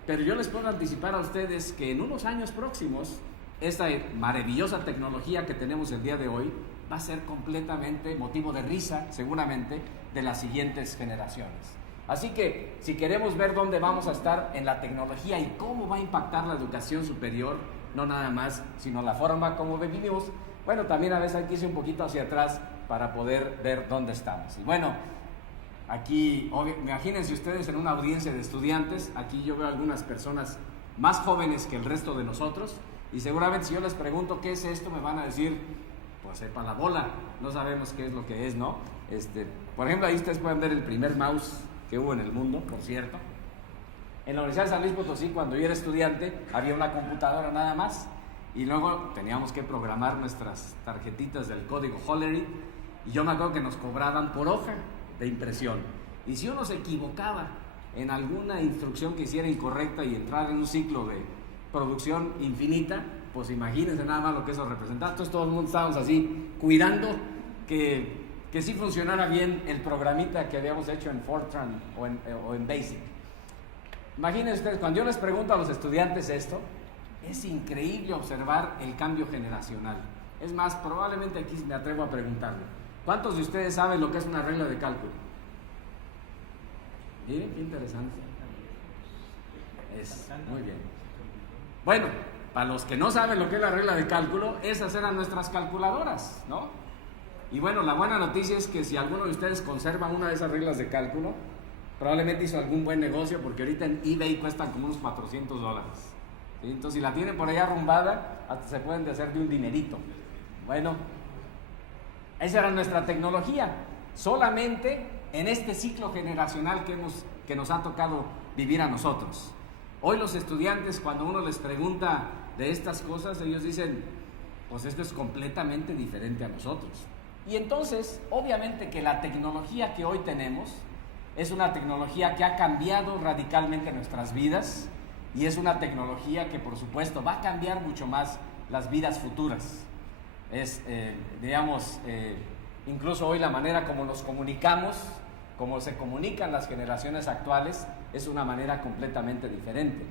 pero yo les puedo anticipar a ustedes que en unos años próximos, esta maravillosa tecnología que tenemos el día de hoy va a ser completamente motivo de risa, seguramente, de las siguientes generaciones. Así que, si queremos ver dónde vamos a estar en la tecnología y cómo va a impactar la educación superior, no nada más, sino la forma como vivimos, bueno, también a veces hay que irse un poquito hacia atrás para poder ver dónde estamos. Y bueno, aquí, imagínense ustedes en una audiencia de estudiantes, aquí yo veo algunas personas más jóvenes que el resto de nosotros, y seguramente si yo les pregunto qué es esto, me van a decir, pues sepa la bola, no sabemos qué es lo que es, ¿no? Por ejemplo, ahí ustedes pueden ver el primer mouse que hubo en el mundo, por cierto. En la Universidad de San Luis Potosí, cuando yo era estudiante, había una computadora nada más y luego teníamos que programar nuestras tarjetitas del código Hollerith y yo me acuerdo que nos cobraban por hoja de impresión. Y si uno se equivocaba en alguna instrucción que hiciera incorrecta y entrara en un ciclo de producción infinita, pues imagínense nada más lo que eso representaba. Entonces todo el mundo estábamos así cuidando que sí funcionara bien el programita que habíamos hecho en Fortran o en Basic. Imagínense ustedes, cuando yo les pregunto a los estudiantes esto, es increíble observar el cambio generacional. Es más, probablemente aquí me atrevo a preguntarle, ¿cuántos de ustedes saben lo que es una regla de cálculo? Miren, qué interesante. Muy bien. Bueno, para los que no saben lo que es la regla de cálculo, esas eran nuestras calculadoras, ¿no? Y bueno, la buena noticia es que si alguno de ustedes conserva una de esas reglas de cálculo, probablemente hizo algún buen negocio, porque ahorita en eBay cuestan como unos $400. ¿Sí? Entonces, si la tienen por ahí arrumbada, hasta se pueden hacer de un dinerito. Bueno, esa era nuestra tecnología. Solamente en este ciclo generacional que nos ha tocado vivir a nosotros. Hoy los estudiantes, cuando uno les pregunta de estas cosas, ellos dicen, pues esto es completamente diferente a nosotros. Y entonces, obviamente que la tecnología que hoy tenemos es una tecnología que ha cambiado radicalmente nuestras vidas y es una tecnología que, por supuesto, va a cambiar mucho más las vidas futuras. Incluso hoy la manera como nos comunicamos, como se comunican las generaciones actuales, es una manera completamente diferente.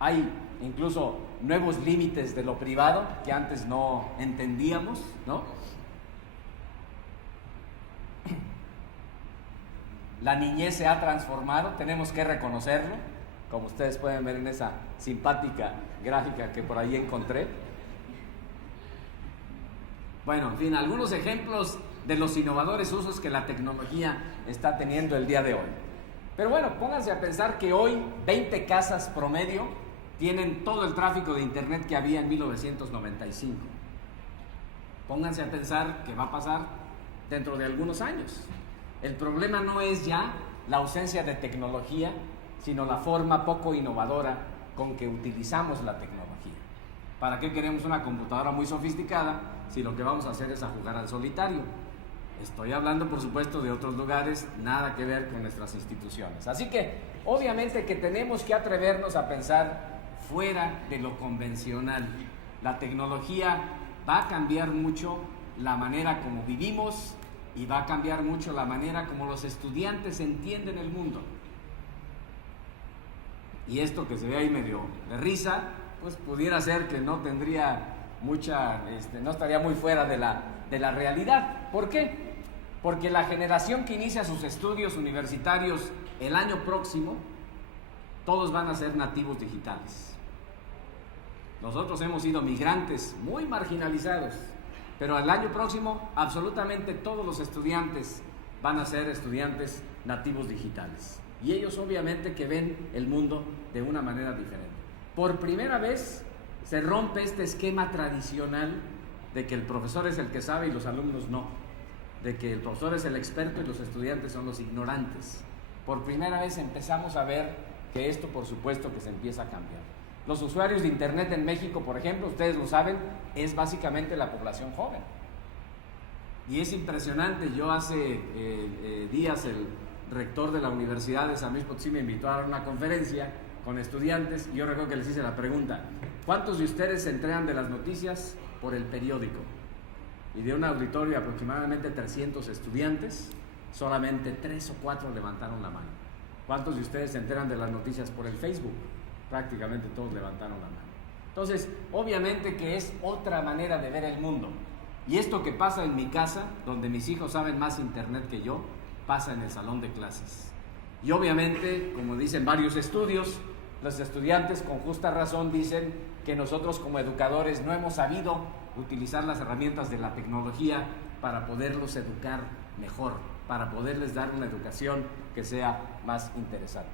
Hay incluso nuevos límites de lo privado que antes no entendíamos, ¿no? La niñez se ha transformado, tenemos que reconocerlo, como ustedes pueden ver en esa simpática gráfica que por ahí encontré. Bueno, en fin, algunos ejemplos de los innovadores usos que la tecnología está teniendo el día de hoy. Pero bueno, pónganse a pensar que hoy 20 casas promedio tienen todo el tráfico de internet que había en 1995. Pónganse a pensar qué va a pasar dentro de algunos años. El problema no es ya la ausencia de tecnología, sino la forma poco innovadora con que utilizamos la tecnología. ¿Para qué queremos una computadora muy sofisticada si lo que vamos a hacer es a jugar al solitario? Estoy hablando, por supuesto, de otros lugares, nada que ver con nuestras instituciones. Así que, obviamente que tenemos que atrevernos a pensar fuera de lo convencional. La tecnología va a cambiar mucho la manera como vivimos y va a cambiar mucho la manera como los estudiantes entienden el mundo. Y esto que se ve ahí medio de risa, pues pudiera ser que no tendría no estaría muy fuera de la realidad. ¿Por qué? Porque la generación que inicia sus estudios universitarios el año próximo, todos van a ser nativos digitales. Nosotros hemos sido migrantes muy marginalizados, pero el año próximo absolutamente todos los estudiantes van a ser estudiantes nativos digitales. Y ellos obviamente que ven el mundo de una manera diferente. Por primera vez se rompe este esquema tradicional de que el profesor es el que sabe y los alumnos no, de que el profesor es el experto y los estudiantes son los ignorantes. Por primera vez empezamos a ver que esto, por supuesto, que se empieza a cambiar. Los usuarios de internet en México, por ejemplo, ustedes lo saben, es básicamente la población joven. Y es impresionante. Yo hace días el rector de la Universidad de San Luis Potosí me invitó a dar una conferencia con estudiantes y yo recuerdo que les hice la pregunta: ¿cuántos de ustedes se enteran de las noticias por el periódico? Y de un auditorio de aproximadamente 300 estudiantes, solamente 3 o 4 levantaron la mano. ¿Cuántos de ustedes se enteran de las noticias por el Facebook? Prácticamente todos levantaron la mano. Entonces, obviamente que es otra manera de ver el mundo. Y esto que pasa en mi casa, donde mis hijos saben más internet que yo, pasa en el salón de clases. Y obviamente, como dicen varios estudios, los estudiantes con justa razón dicen que nosotros como educadores no hemos sabido utilizar las herramientas de la tecnología para poderlos educar mejor, para poderles dar una educación que sea más interesante.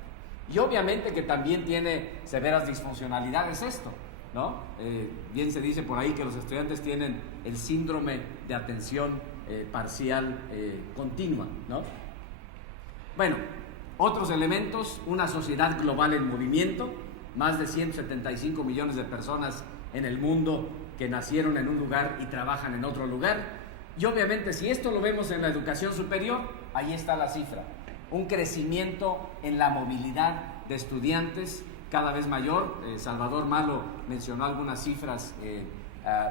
Y obviamente que también tiene severas disfuncionalidades esto, ¿no? Bien se dice por ahí que los estudiantes tienen el síndrome de atención parcial continua, ¿no? Bueno, Otros elementos: una sociedad global en movimiento, más de 175 millones de personas en el mundo que nacieron en un lugar y trabajan en otro lugar. Y obviamente, si esto lo vemos en la educación superior, ahí está la cifra: un crecimiento en la movilidad de estudiantes cada vez mayor. Salvador Malo mencionó algunas cifras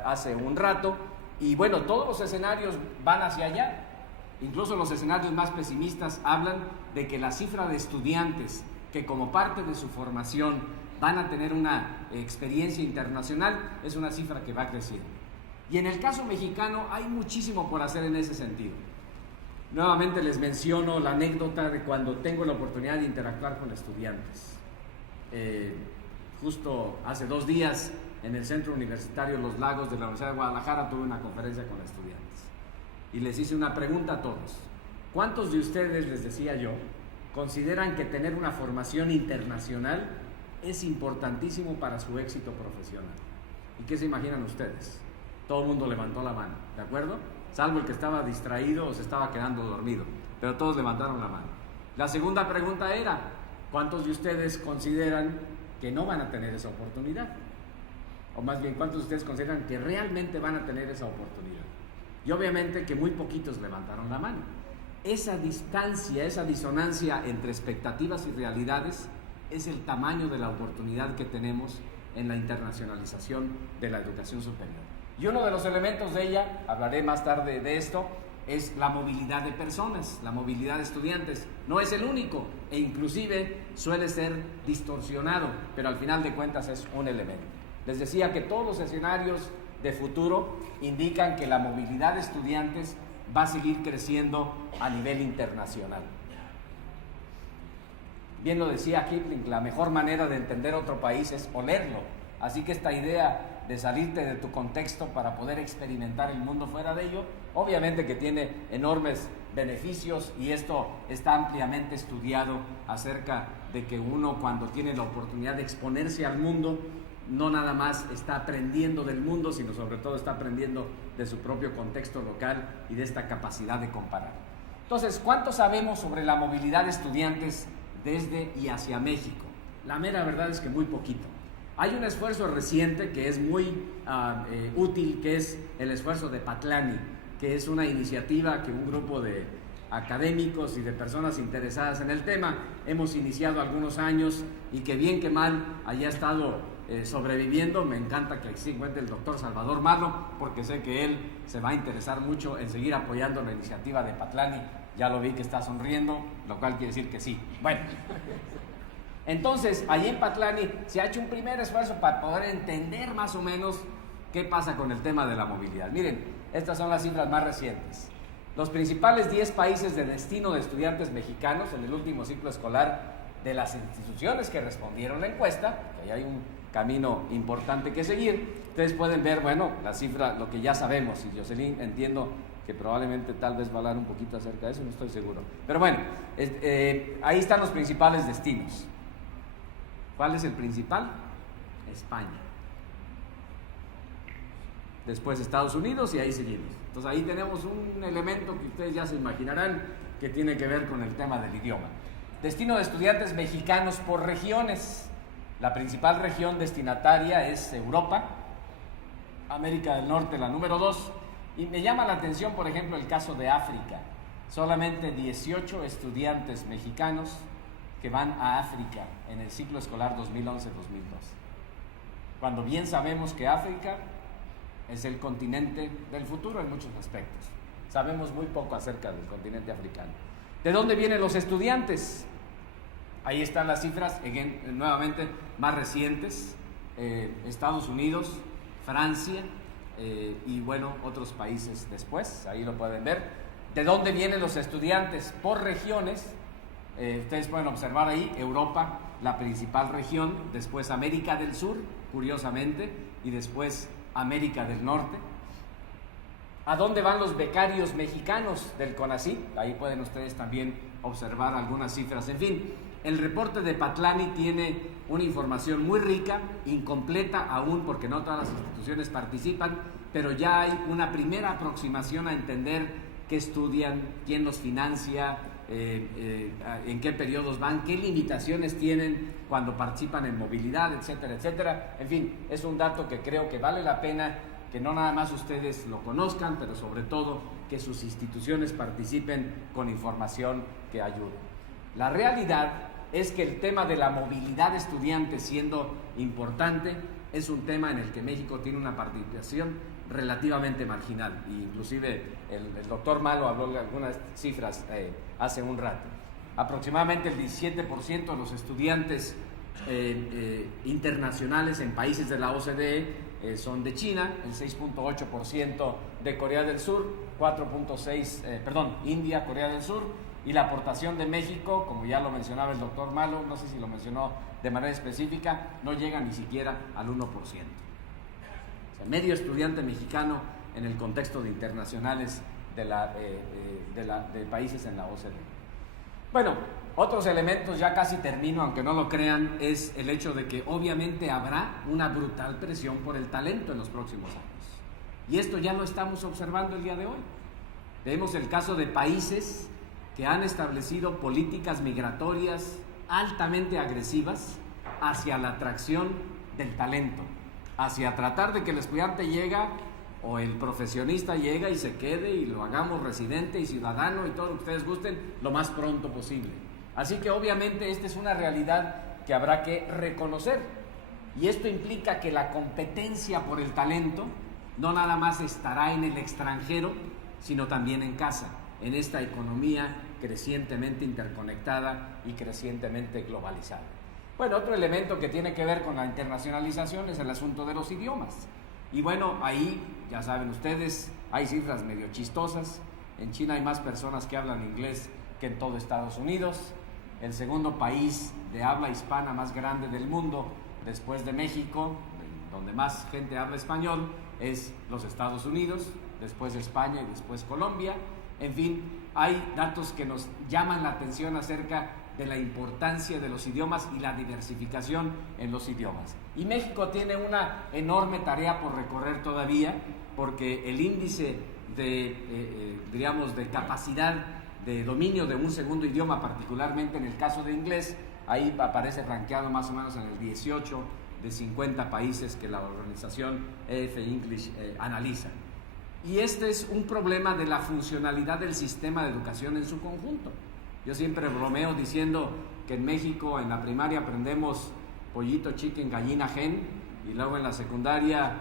hace un rato, y bueno, todos los escenarios van hacia allá. Incluso los escenarios más pesimistas hablan de que la cifra de estudiantes que como parte de su formación van a tener una experiencia internacional es una cifra que va creciendo. Y en el caso mexicano hay muchísimo por hacer en ese sentido. Nuevamente les menciono la anécdota de cuando tengo la oportunidad de interactuar con estudiantes. Justo hace 2 días, en el Centro Universitario Los Lagos de la Universidad de Guadalajara, tuve una conferencia con estudiantes y les hice una pregunta a todos. ¿Cuántos de ustedes, les decía yo, consideran que tener una formación internacional es importantísimo para su éxito profesional? ¿Y qué se imaginan ustedes? Todo el mundo levantó la mano, ¿de acuerdo? Salvo el que estaba distraído o se estaba quedando dormido, pero todos levantaron la mano. La segunda pregunta era: ¿cuántos de ustedes consideran que no van a tener esa oportunidad? O más bien, ¿cuántos de ustedes consideran que realmente van a tener esa oportunidad? Y obviamente que muy poquitos levantaron la mano. Esa distancia, esa disonancia entre expectativas y realidades es el tamaño de la oportunidad que tenemos en la internacionalización de la educación superior. Y uno de los elementos de ella, hablaré más tarde de esto, es la movilidad de personas, la movilidad de estudiantes. No es el único, e inclusive suele ser distorsionado, pero al final de cuentas es un elemento. Les decía que todos los escenarios de futuro indican que la movilidad de estudiantes va a seguir creciendo a nivel internacional. Bien lo decía Kipling: la mejor manera de entender otro país es olerlo. Así que esta idea de salirte de tu contexto para poder experimentar el mundo fuera de ello, obviamente que tiene enormes beneficios, y esto está ampliamente estudiado acerca de que uno, cuando tiene la oportunidad de exponerse al mundo, no nada más está aprendiendo del mundo, sino sobre todo está aprendiendo de su propio contexto local y de esta capacidad de comparar. Entonces, ¿cuánto sabemos sobre la movilidad de estudiantes desde y hacia México? La mera verdad es que muy poquito. Hay un esfuerzo reciente que es muy útil, que es el esfuerzo de Patlani, que es una iniciativa que un grupo de académicos y de personas interesadas en el tema hemos iniciado algunos años, y que bien que mal haya estado sobreviviendo. Me encanta que aquí se encuentre el doctor Salvador Malo, porque sé que él se va a interesar mucho en seguir apoyando la iniciativa de Patlani. Ya lo vi que está sonriendo, lo cual quiere decir que sí. Bueno, entonces ahí en Patlani se ha hecho un primer esfuerzo para poder entender más o menos qué pasa con el tema de la movilidad. Miren, estas son las cifras más recientes. Los principales 10 países de destino de estudiantes mexicanos en el último ciclo escolar de las instituciones que respondieron la encuesta, que ahí hay un camino importante que seguir. Ustedes pueden ver, bueno, la cifra, lo que ya sabemos, y Jocelyn, entiendo que probablemente tal vez va a hablar un poquito acerca de eso, no estoy seguro. Pero bueno, ahí están los principales destinos. ¿Cuál es el principal? España. Después Estados Unidos, y ahí seguimos. Entonces ahí tenemos un elemento que ustedes ya se imaginarán que tiene que ver con el tema del idioma. Destino de estudiantes mexicanos por regiones. La principal región destinataria es Europa, América del Norte la número 2, y me llama la atención, por ejemplo, el caso de África. Solamente 18 estudiantes mexicanos que van a África en el ciclo escolar 2011-2012, cuando bien sabemos que África es el continente del futuro en muchos aspectos. Sabemos muy poco acerca del continente africano. ¿De dónde vienen los estudiantes? Ahí están las cifras, nuevamente más recientes: Estados Unidos, Francia y bueno, otros países después, ahí lo pueden ver. ¿De dónde vienen los estudiantes? Por regiones. Ustedes pueden observar ahí Europa, la principal región, después América del Sur, curiosamente, y después América del Norte. ¿A dónde van los becarios mexicanos del CONACYT? Ahí pueden ustedes también observar algunas cifras. En fin, el reporte de Patlani tiene una información muy rica, incompleta aún porque no todas las instituciones participan, pero ya hay una primera aproximación a entender qué estudian, quién los financia, en qué periodos van, qué limitaciones tienen cuando participan en movilidad, etcétera, etcétera. En fin, es un dato que creo que vale la pena que no nada más ustedes lo conozcan, pero sobre todo que sus instituciones participen con información que ayude. La realidad es que el tema de la movilidad de estudiantes, siendo importante, es un tema en el que México tiene una participación relativamente marginal. Inclusive el doctor Malo habló de algunas cifras hace un rato. Aproximadamente el 17% de los estudiantes internacionales en países de la OCDE son de China, el 6.8% de Corea del Sur, 4.6%, India, Corea del Sur, y la aportación de México, como ya lo mencionaba el doctor Malo, no sé si lo mencionó de manera específica, no llega ni siquiera al 1%. O sea, medio estudiante mexicano en el contexto de internacionales de países en la OCDE. Bueno, otros elementos, ya casi termino, aunque no lo crean, es el hecho de que obviamente habrá una brutal presión por el talento en los próximos años. Y esto ya lo estamos observando el día de hoy. Vemos el caso de países que han establecido políticas migratorias altamente agresivas hacia la atracción del talento, hacia tratar de que el estudiante llega o el profesionista llega y se quede y lo hagamos residente y ciudadano y todo lo que ustedes gusten lo más pronto posible. Así que obviamente esta es una realidad que habrá que reconocer, y esto implica que la competencia por el talento no nada más estará en el extranjero, sino también en casa, en esta economía crecientemente interconectada y crecientemente globalizada. Bueno, otro elemento que tiene que ver con la internacionalización es el asunto de los idiomas. Y bueno, ahí, ya saben ustedes, hay cifras medio chistosas. En China hay más personas que hablan inglés que en todo Estados Unidos. El segundo país de habla hispana más grande del mundo, después de México, donde más gente habla español, es los Estados Unidos, después España y después Colombia. En fin, hay datos que nos llaman la atención acerca de la importancia de los idiomas y la diversificación en los idiomas. Y México tiene una enorme tarea por recorrer todavía, porque el índice de capacidad de dominio de un segundo idioma, particularmente en el caso de inglés, ahí aparece rankeado más o menos en el 18 de 50 países que la organización EF English analiza. Y este es un problema de la funcionalidad del sistema de educación en su conjunto. Yo siempre bromeo diciendo que en México en la primaria aprendemos pollito, chicken, gallina, gen, y luego en la secundaria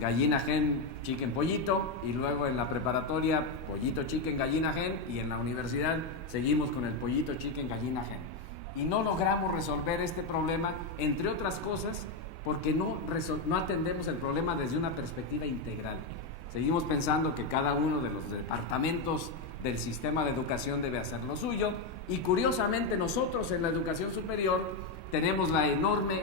gallina, gen, chicken, pollito, y luego en la preparatoria pollito, chicken, gallina, gen, y en la universidad seguimos con el pollito, chicken, gallina, gen. Y no logramos resolver este problema, entre otras cosas, porque no atendemos el problema desde una perspectiva integral. Seguimos pensando que cada uno de los departamentos del sistema de educación debe hacer lo suyo, y curiosamente nosotros en la educación superior tenemos la enorme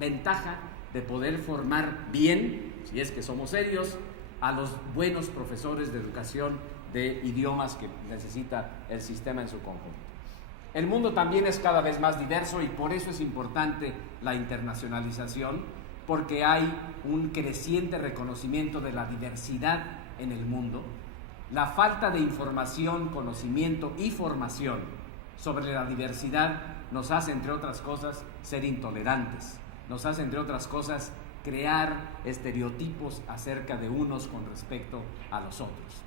ventaja de poder formar bien, si es que somos serios, a los buenos profesores de educación de idiomas que necesita el sistema en su conjunto. El mundo también es cada vez más diverso, y por eso es importante la internacionalización, porque hay un creciente reconocimiento de la diversidad en el mundo. La falta de información, conocimiento y formación sobre la diversidad nos hace, entre otras cosas, ser intolerantes, nos hace, entre otras cosas, crear estereotipos acerca de unos con respecto a los otros.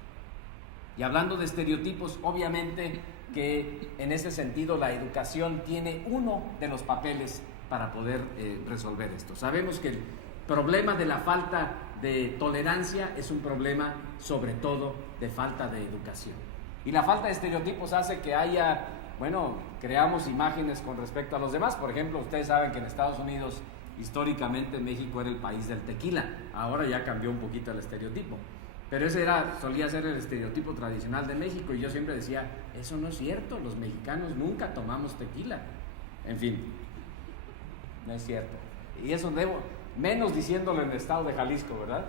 Y hablando de estereotipos, obviamente que en ese sentido la educación tiene uno de los papeles para poder resolver esto. Sabemos que el problema de la falta de tolerancia es un problema sobre todo de falta de educación. Y la falta de estereotipos hace que haya, creamos imágenes con respecto a los demás. Por ejemplo, ustedes saben que en Estados Unidos históricamente México era el país del tequila. Ahora ya cambió un poquito el estereotipo. Pero ese solía ser el estereotipo tradicional de México, y yo siempre decía, eso no es cierto, los mexicanos nunca tomamos tequila. En fin, no es cierto. Y eso menos diciéndolo en el estado de Jalisco, ¿verdad?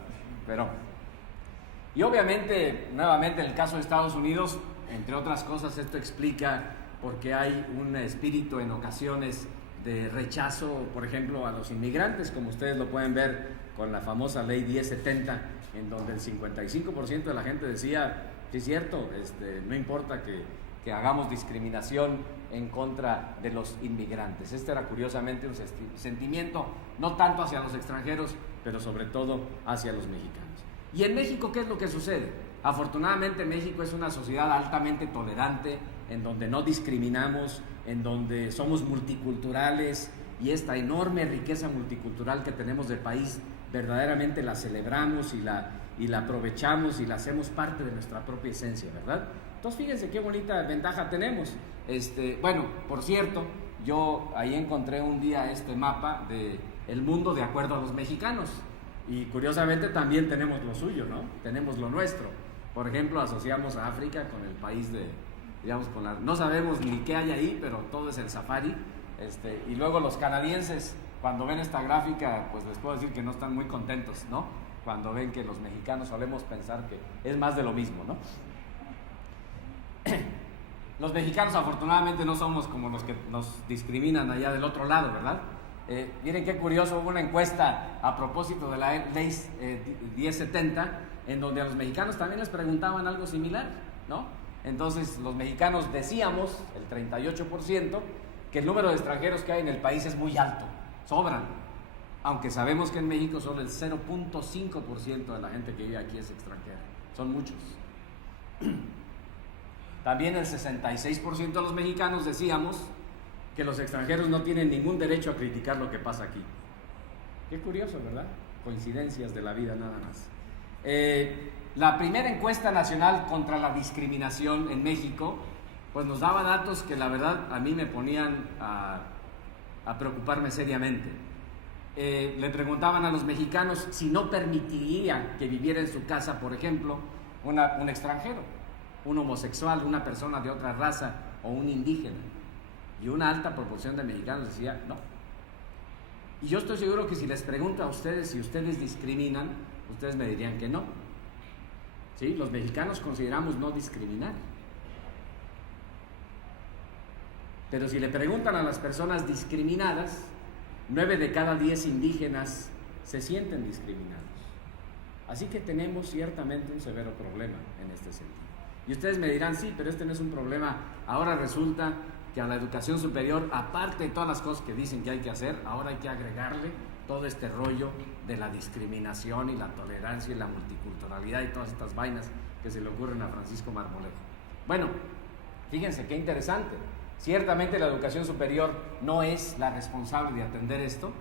Y obviamente, nuevamente en el caso de Estados Unidos, entre otras cosas, esto explica por qué hay un espíritu en ocasiones de rechazo, por ejemplo, a los inmigrantes, como ustedes lo pueden ver con la famosa ley 1070, en donde el 55% de la gente decía, sí es cierto, no importa que hagamos discriminación en contra de los inmigrantes. Este era curiosamente un sentimiento no tanto hacia los extranjeros, pero sobre todo hacia los mexicanos. ¿Y en México qué es lo que sucede? Afortunadamente México es una sociedad altamente tolerante, en donde no discriminamos, en donde somos multiculturales, y esta enorme riqueza multicultural que tenemos del país verdaderamente la celebramos y la aprovechamos y la hacemos parte de nuestra propia esencia, ¿verdad? Entonces fíjense qué bonita ventaja tenemos. Bueno, por cierto, yo ahí encontré un día este mapa de el mundo de acuerdo a los mexicanos, y curiosamente también tenemos lo suyo, ¿no? Tenemos lo nuestro. Por ejemplo, asociamos a África con el país de, digamos, no sabemos ni qué hay ahí, pero todo es el safari. Y luego los canadienses, cuando ven esta gráfica, pues les puedo decir que no están muy contentos, ¿no? Cuando ven que los mexicanos solemos pensar que es más de lo mismo, ¿no? Los mexicanos afortunadamente no somos como los que nos discriminan allá del otro lado, ¿verdad? Miren qué curioso, hubo una encuesta a propósito de la ley 1070, en donde a los mexicanos también les preguntaban algo similar, ¿no? Entonces los mexicanos decíamos, el 38%, que el número de extranjeros que hay en el país es muy alto, sobran, aunque sabemos que en México solo el 0.5% de la gente que vive aquí es extranjera, son muchos. También el 66% de los mexicanos decíamos que los extranjeros no tienen ningún derecho a criticar lo que pasa aquí. Qué curioso, ¿verdad? Coincidencias de la vida nada más. La primera encuesta nacional contra la discriminación en México, pues nos daba datos que la verdad a mí me ponían a preocuparme seriamente. Le preguntaban a los mexicanos si no permitirían que viviera en su casa, por ejemplo, un extranjero, un homosexual, una persona de otra raza o un indígena. Y una alta proporción de mexicanos decía no. Y yo estoy seguro que si les pregunto a ustedes si ustedes discriminan, ustedes me dirían que no. ¿Sí? Los mexicanos consideramos no discriminar. Pero si le preguntan a las personas discriminadas, 9 de cada 10 indígenas se sienten discriminados. Así que tenemos ciertamente un severo problema en este sentido. Y ustedes me dirán, sí, pero este no es un problema. Ahora resulta que a la educación superior, aparte de todas las cosas que dicen que hay que hacer, ahora hay que agregarle todo este rollo de la discriminación y la tolerancia y la multiculturalidad y todas estas vainas que se le ocurren a Francisco Marmolejo. Bueno, fíjense qué interesante. Ciertamente la educación superior no es la responsable de atender esto,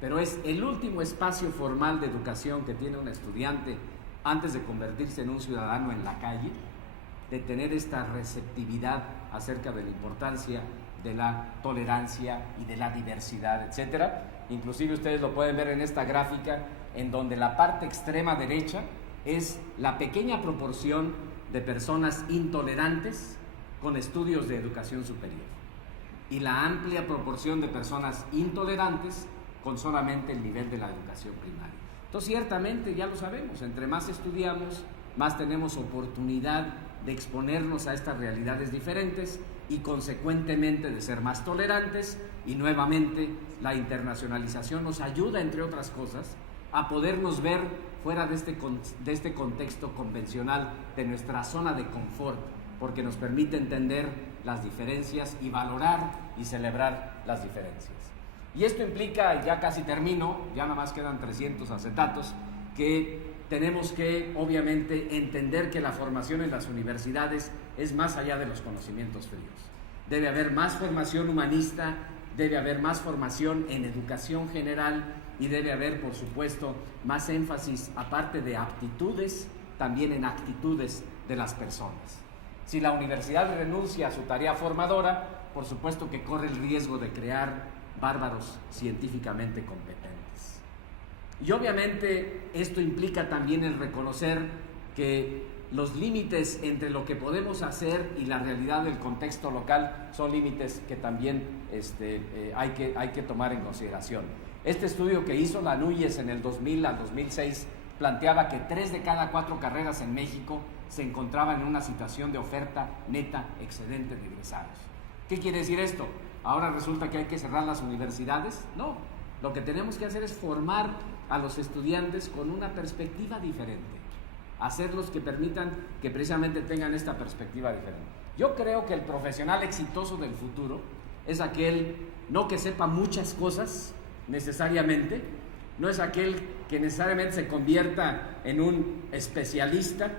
pero es el último espacio formal de educación que tiene un estudiante antes de convertirse en un ciudadano en la calle, de tener esta receptividad acerca de la importancia de la tolerancia y de la diversidad, etcétera. Inclusive ustedes lo pueden ver en esta gráfica, en donde la parte extrema derecha es la pequeña proporción de personas intolerantes con estudios de educación superior y la amplia proporción de personas intolerantes con solamente el nivel de la educación primaria. Entonces, ciertamente, ya lo sabemos, entre más estudiamos, más tenemos oportunidad de exponernos a estas realidades diferentes y consecuentemente de ser más tolerantes, y nuevamente la internacionalización nos ayuda, entre otras cosas, a podernos ver fuera de este contexto convencional, de nuestra zona de confort, porque nos permite entender las diferencias y valorar y celebrar las diferencias. Y esto implica, ya casi termino, ya nada más quedan 300 acetatos, que tenemos que obviamente entender que la formación en las universidades es más allá de los conocimientos fríos. Debe haber más formación humanista, debe haber más formación en educación general y debe haber, por supuesto, más énfasis, aparte de aptitudes, también en actitudes de las personas. Si la universidad renuncia a su tarea formadora, por supuesto que corre el riesgo de crear bárbaros científicamente competentes. Y obviamente esto implica también el reconocer que los límites entre lo que podemos hacer y la realidad del contexto local son límites que también hay que tomar en consideración. Este estudio que hizo la NUYES en el 2000 al 2006 planteaba que 3 de cada 4 carreras en México se encontraban en una situación de oferta neta excedente de egresados. ¿Qué quiere decir esto? ¿Ahora resulta que hay que cerrar las universidades? No, lo que tenemos que hacer es formar a los estudiantes con una perspectiva diferente, hacerlos que permitan que precisamente tengan esta perspectiva diferente. Yo creo que el profesional exitoso del futuro es aquel no que sepa muchas cosas necesariamente, no es aquel que necesariamente se convierta en un especialista,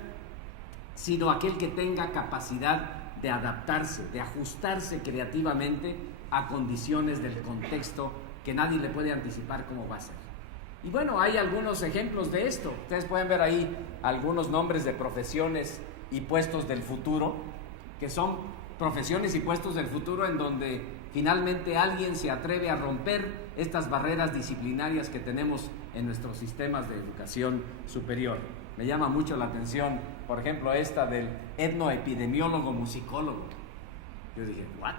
sino aquel que tenga capacidad de adaptarse, de ajustarse creativamente a condiciones del contexto que nadie le puede anticipar cómo va a ser. Y bueno, hay algunos ejemplos de esto. Ustedes pueden ver ahí algunos nombres de profesiones y puestos del futuro, que son profesiones y puestos del futuro en donde finalmente alguien se atreve a romper estas barreras disciplinarias que tenemos en nuestros sistemas de educación superior. Me llama mucho la atención, por ejemplo, esta del etnoepidemiólogo musicólogo. Yo dije, ¿what?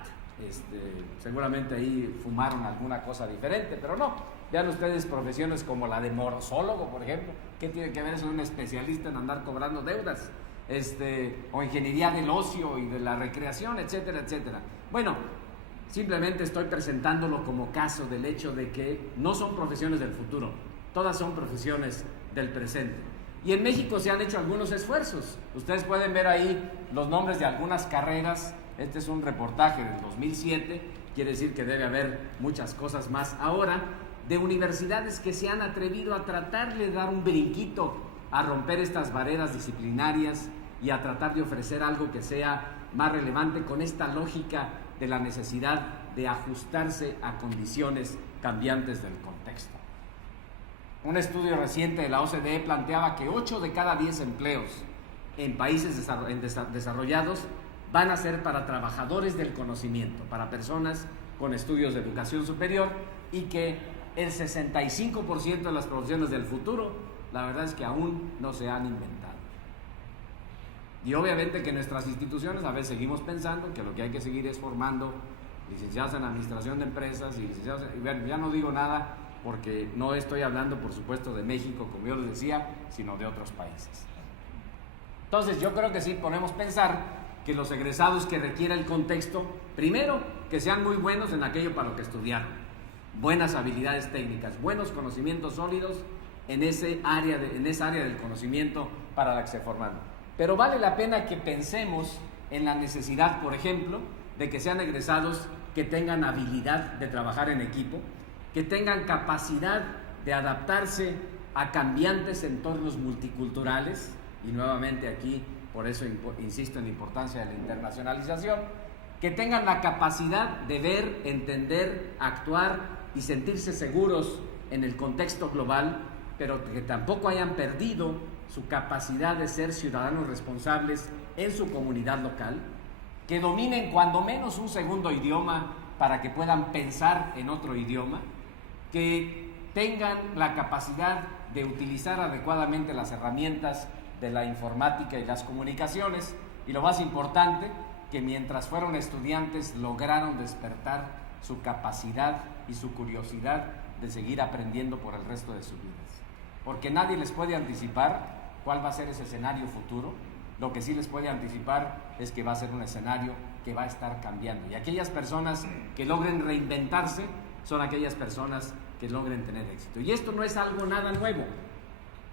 Seguramente ahí fumaron alguna cosa diferente, pero no. Vean ustedes profesiones como la de morosólogo, por ejemplo. ¿Qué tiene que ver eso de un especialista en andar cobrando deudas? O ingeniería del ocio y de la recreación, etcétera, etcétera. Bueno, simplemente estoy presentándolo como caso del hecho de que no son profesiones del futuro, todas son profesiones del presente. Y en México se han hecho algunos esfuerzos. Ustedes pueden ver ahí los nombres de algunas carreras. Este es un reportaje del 2007, quiere decir que debe haber muchas cosas más ahora, de universidades que se han atrevido a tratar de dar un brinquito, a romper estas barreras disciplinarias y a tratar de ofrecer algo que sea más relevante con esta lógica de la necesidad de ajustarse a condiciones cambiantes del contexto. Un estudio reciente de la OCDE planteaba que 8 de cada 10 empleos en países desarrollados van a ser para trabajadores del conocimiento, para personas con estudios de educación superior, y que el 65% de las profesiones del futuro, la verdad es que aún no se han inventado. Y obviamente que nuestras instituciones a veces seguimos pensando que lo que hay que seguir es formando licenciados en administración de empresas y licenciados en... Bueno, ya no digo nada porque no estoy hablando, por supuesto, de México, como yo les decía, sino de otros países. Entonces, yo creo que sí podemos pensar que los egresados que requiera el contexto, primero, que sean muy buenos en aquello para lo que estudiaron, buenas habilidades técnicas, buenos conocimientos sólidos en esa área del conocimiento para la que se formaron. Pero vale la pena que pensemos en la necesidad, por ejemplo, de que sean egresados que tengan habilidad de trabajar en equipo, que tengan capacidad de adaptarse a cambiantes entornos multiculturales, y nuevamente aquí, por eso insisto en la importancia de la internacionalización, que tengan la capacidad de ver, entender, actuar y sentirse seguros en el contexto global, pero que tampoco hayan perdido su capacidad de ser ciudadanos responsables en su comunidad local, que dominen cuando menos un segundo idioma para que puedan pensar en otro idioma, que tengan la capacidad de utilizar adecuadamente las herramientas de la informática y las comunicaciones, y lo más importante, que mientras fueron estudiantes lograron despertar su capacidad y su curiosidad de seguir aprendiendo por el resto de sus vidas. Porque nadie les puede anticipar cuál va a ser ese escenario futuro. Lo que sí les puede anticipar es que va a ser un escenario que va a estar cambiando. Y aquellas personas que logren reinventarse son aquellas personas que logren tener éxito. Y esto no es algo nada nuevo.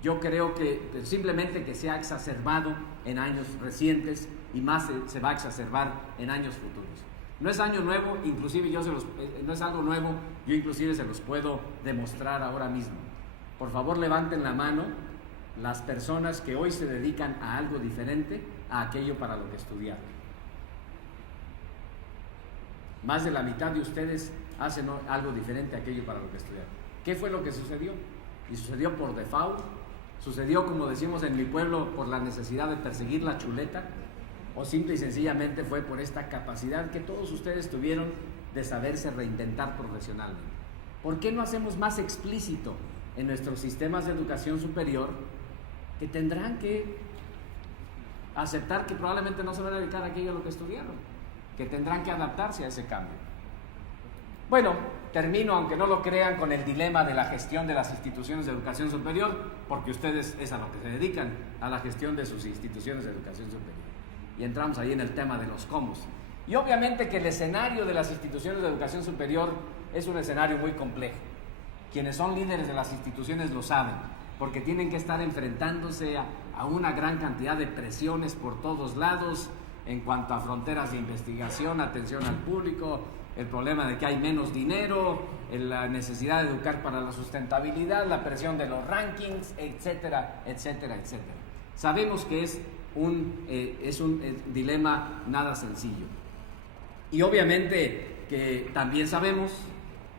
Yo creo que simplemente que se ha exacerbado en años recientes y más se va a exacerbar en años futuros. No es año nuevo, inclusive no es algo nuevo, yo inclusive se los puedo demostrar ahora mismo. Por favor, levanten la mano las personas que hoy se dedican a algo diferente a aquello para lo que estudiaron. Más de la mitad de ustedes hacen algo diferente a aquello para lo que estudiaron. ¿Qué fue lo que sucedió? Y sucedió por default, sucedió, como decimos en mi pueblo, por la necesidad de perseguir la chuleta, o simple y sencillamente fue por esta capacidad que todos ustedes tuvieron de saberse reinventar profesionalmente. ¿Por qué no hacemos más explícito en nuestros sistemas de educación superior que tendrán que aceptar que probablemente no se van a dedicar a aquello a lo que estudiaron, que tendrán que adaptarse a ese cambio? Bueno, termino, aunque no lo crean, con el dilema de la gestión de las instituciones de educación superior, porque ustedes es a lo que se dedican, a la gestión de sus instituciones de educación superior. Y entramos ahí en el tema de los cómo. Y obviamente que el escenario de las instituciones de educación superior es un escenario muy complejo. Quienes son líderes de las instituciones lo saben, porque tienen que estar enfrentándose a una gran cantidad de presiones por todos lados, en cuanto a fronteras de investigación, atención al público, el problema de que hay menos dinero, la necesidad de educar para la sustentabilidad, la presión de los rankings, etcétera, etcétera, etcétera. Sabemos que es un dilema nada sencillo. Y obviamente que también sabemos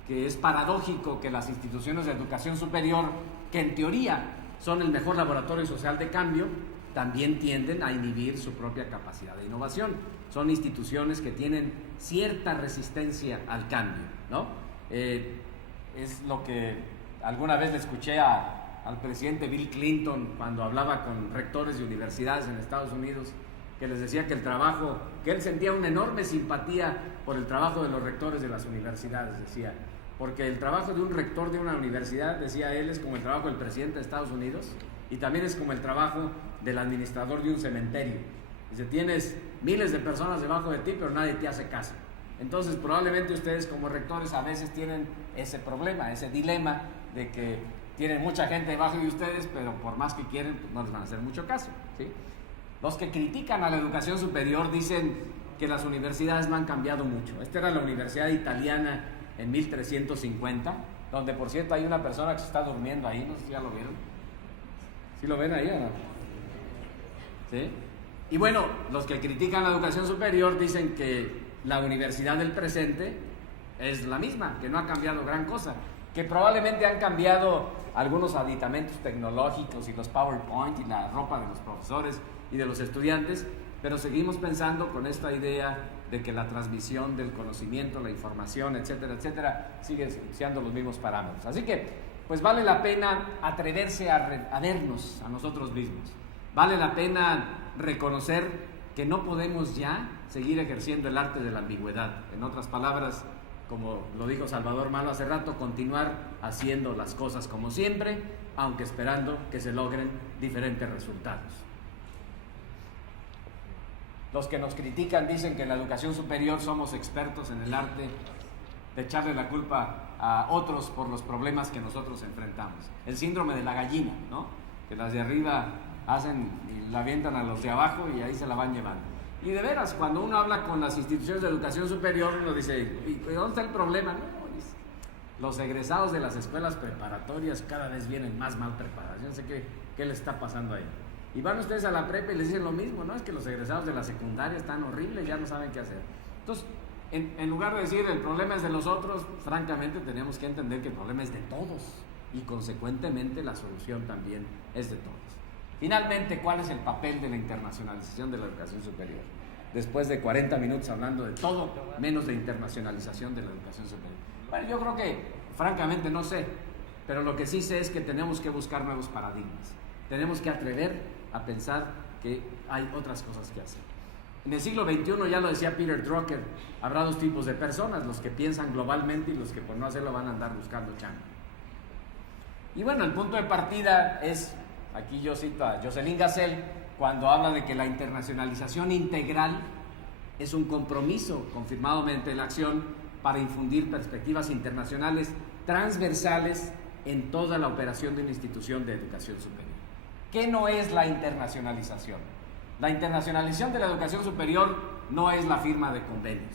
que es paradójico que las instituciones de educación superior, que en teoría son el mejor laboratorio social de cambio, también tienden a inhibir su propia capacidad de innovación. Son instituciones que tienen cierta resistencia al cambio, ¿no? Es lo que alguna vez le escuché al presidente Bill Clinton cuando hablaba con rectores de universidades en Estados Unidos, que les decía que que él sentía una enorme simpatía por el trabajo de los rectores de las universidades, decía, porque el trabajo de un rector de una universidad, decía él, es como el trabajo del presidente de Estados Unidos y también es como el trabajo del administrador de un cementerio. Dice, tienes miles de personas debajo de ti, pero nadie te hace caso. Entonces, probablemente ustedes como rectores a veces tienen ese problema, ese dilema de que tienen mucha gente debajo de ustedes, pero por más que quieren, pues no les van a hacer mucho caso, ¿sí? Los que critican a la educación superior dicen que las universidades no han cambiado mucho. Esta era la Universidad Italiana en 1350, donde por cierto hay una persona que se está durmiendo ahí, no sé si ya lo vieron. ¿Sí lo ven ahí o no? ¿Sí? Y bueno, los que critican la educación superior dicen que la universidad del presente es la misma, que no ha cambiado gran cosa, que probablemente han cambiado algunos aditamentos tecnológicos y los PowerPoint y la ropa de los profesores y de los estudiantes, pero seguimos pensando con esta idea de que la transmisión del conocimiento, la información, etcétera, etcétera, sigue siendo los mismos parámetros. Así que, pues vale la pena atreverse a vernos a nosotros mismos. Vale la pena reconocer que no podemos ya seguir ejerciendo el arte de la ambigüedad. En otras palabras, como lo dijo Salvador Malo hace rato, continuar haciendo las cosas como siempre, aunque esperando que se logren diferentes resultados. Los que nos critican dicen que en la educación superior somos expertos en el arte de echarle la culpa a otros por los problemas que nosotros enfrentamos. El síndrome de la gallina, ¿no? Que las de arriba hacen y la avientan a los de abajo y ahí se la van llevando. Y de veras, cuando uno habla con las instituciones de educación superior, uno dice, ¿y dónde está el problema? No, los egresados de las escuelas preparatorias cada vez vienen más mal preparados. Yo no sé qué les está pasando ahí. Y van ustedes a la prepa y les dicen lo mismo, ¿no? Es que los egresados de la secundaria están horribles, ya no saben qué hacer. Entonces, en lugar de decir el problema es de los otros, francamente tenemos que entender que el problema es de todos y consecuentemente la solución también es de todos. Finalmente, ¿cuál es el papel de la internacionalización de la educación superior? Después de 40 minutos hablando de todo, menos de internacionalización de la educación superior. Bueno, yo creo que, francamente, no sé, pero lo que sí sé es que tenemos que buscar nuevos paradigmas. Tenemos que atrever a pensar que hay otras cosas que hacer. En el siglo XXI, ya lo decía Peter Drucker, habrá dos tipos de personas, los que piensan globalmente y los que por no hacerlo van a andar buscando chamba. Y bueno, el punto de partida es, aquí yo cito a Jocelyn Gassel, cuando habla de que la internacionalización integral es un compromiso confirmado mediante la acción para infundir perspectivas internacionales transversales en toda la operación de una institución de educación superior. ¿Qué no es la internacionalización? La internacionalización de la educación superior no es la firma de convenios.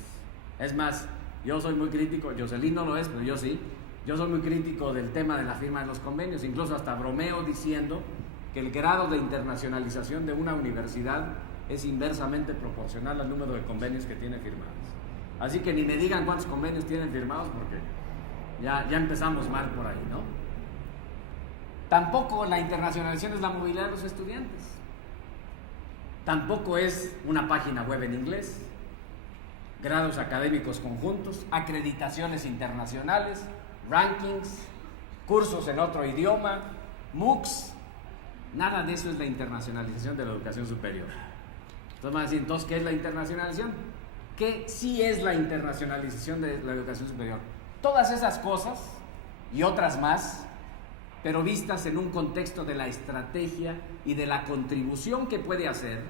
Es más, yo soy muy crítico, Jocelyn no lo es, pero yo sí. Yo soy muy crítico del tema de la firma de los convenios, incluso hasta bromeo diciendo que el grado de internacionalización de una universidad es inversamente proporcional al número de convenios que tiene firmados. Así que ni me digan cuántos convenios tienen firmados porque ya empezamos mal por ahí, ¿no? Tampoco la internacionalización es la movilidad de los estudiantes. Tampoco es una página web en inglés, grados académicos conjuntos, acreditaciones internacionales, rankings, cursos en otro idioma, MOOCs. Nada de eso es la internacionalización de la educación superior. Entonces van a decir, entonces, ¿qué es la internacionalización? ¿Qué sí es la internacionalización de la educación superior? Todas esas cosas y otras más, pero vistas en un contexto de la estrategia y de la contribución que puede hacer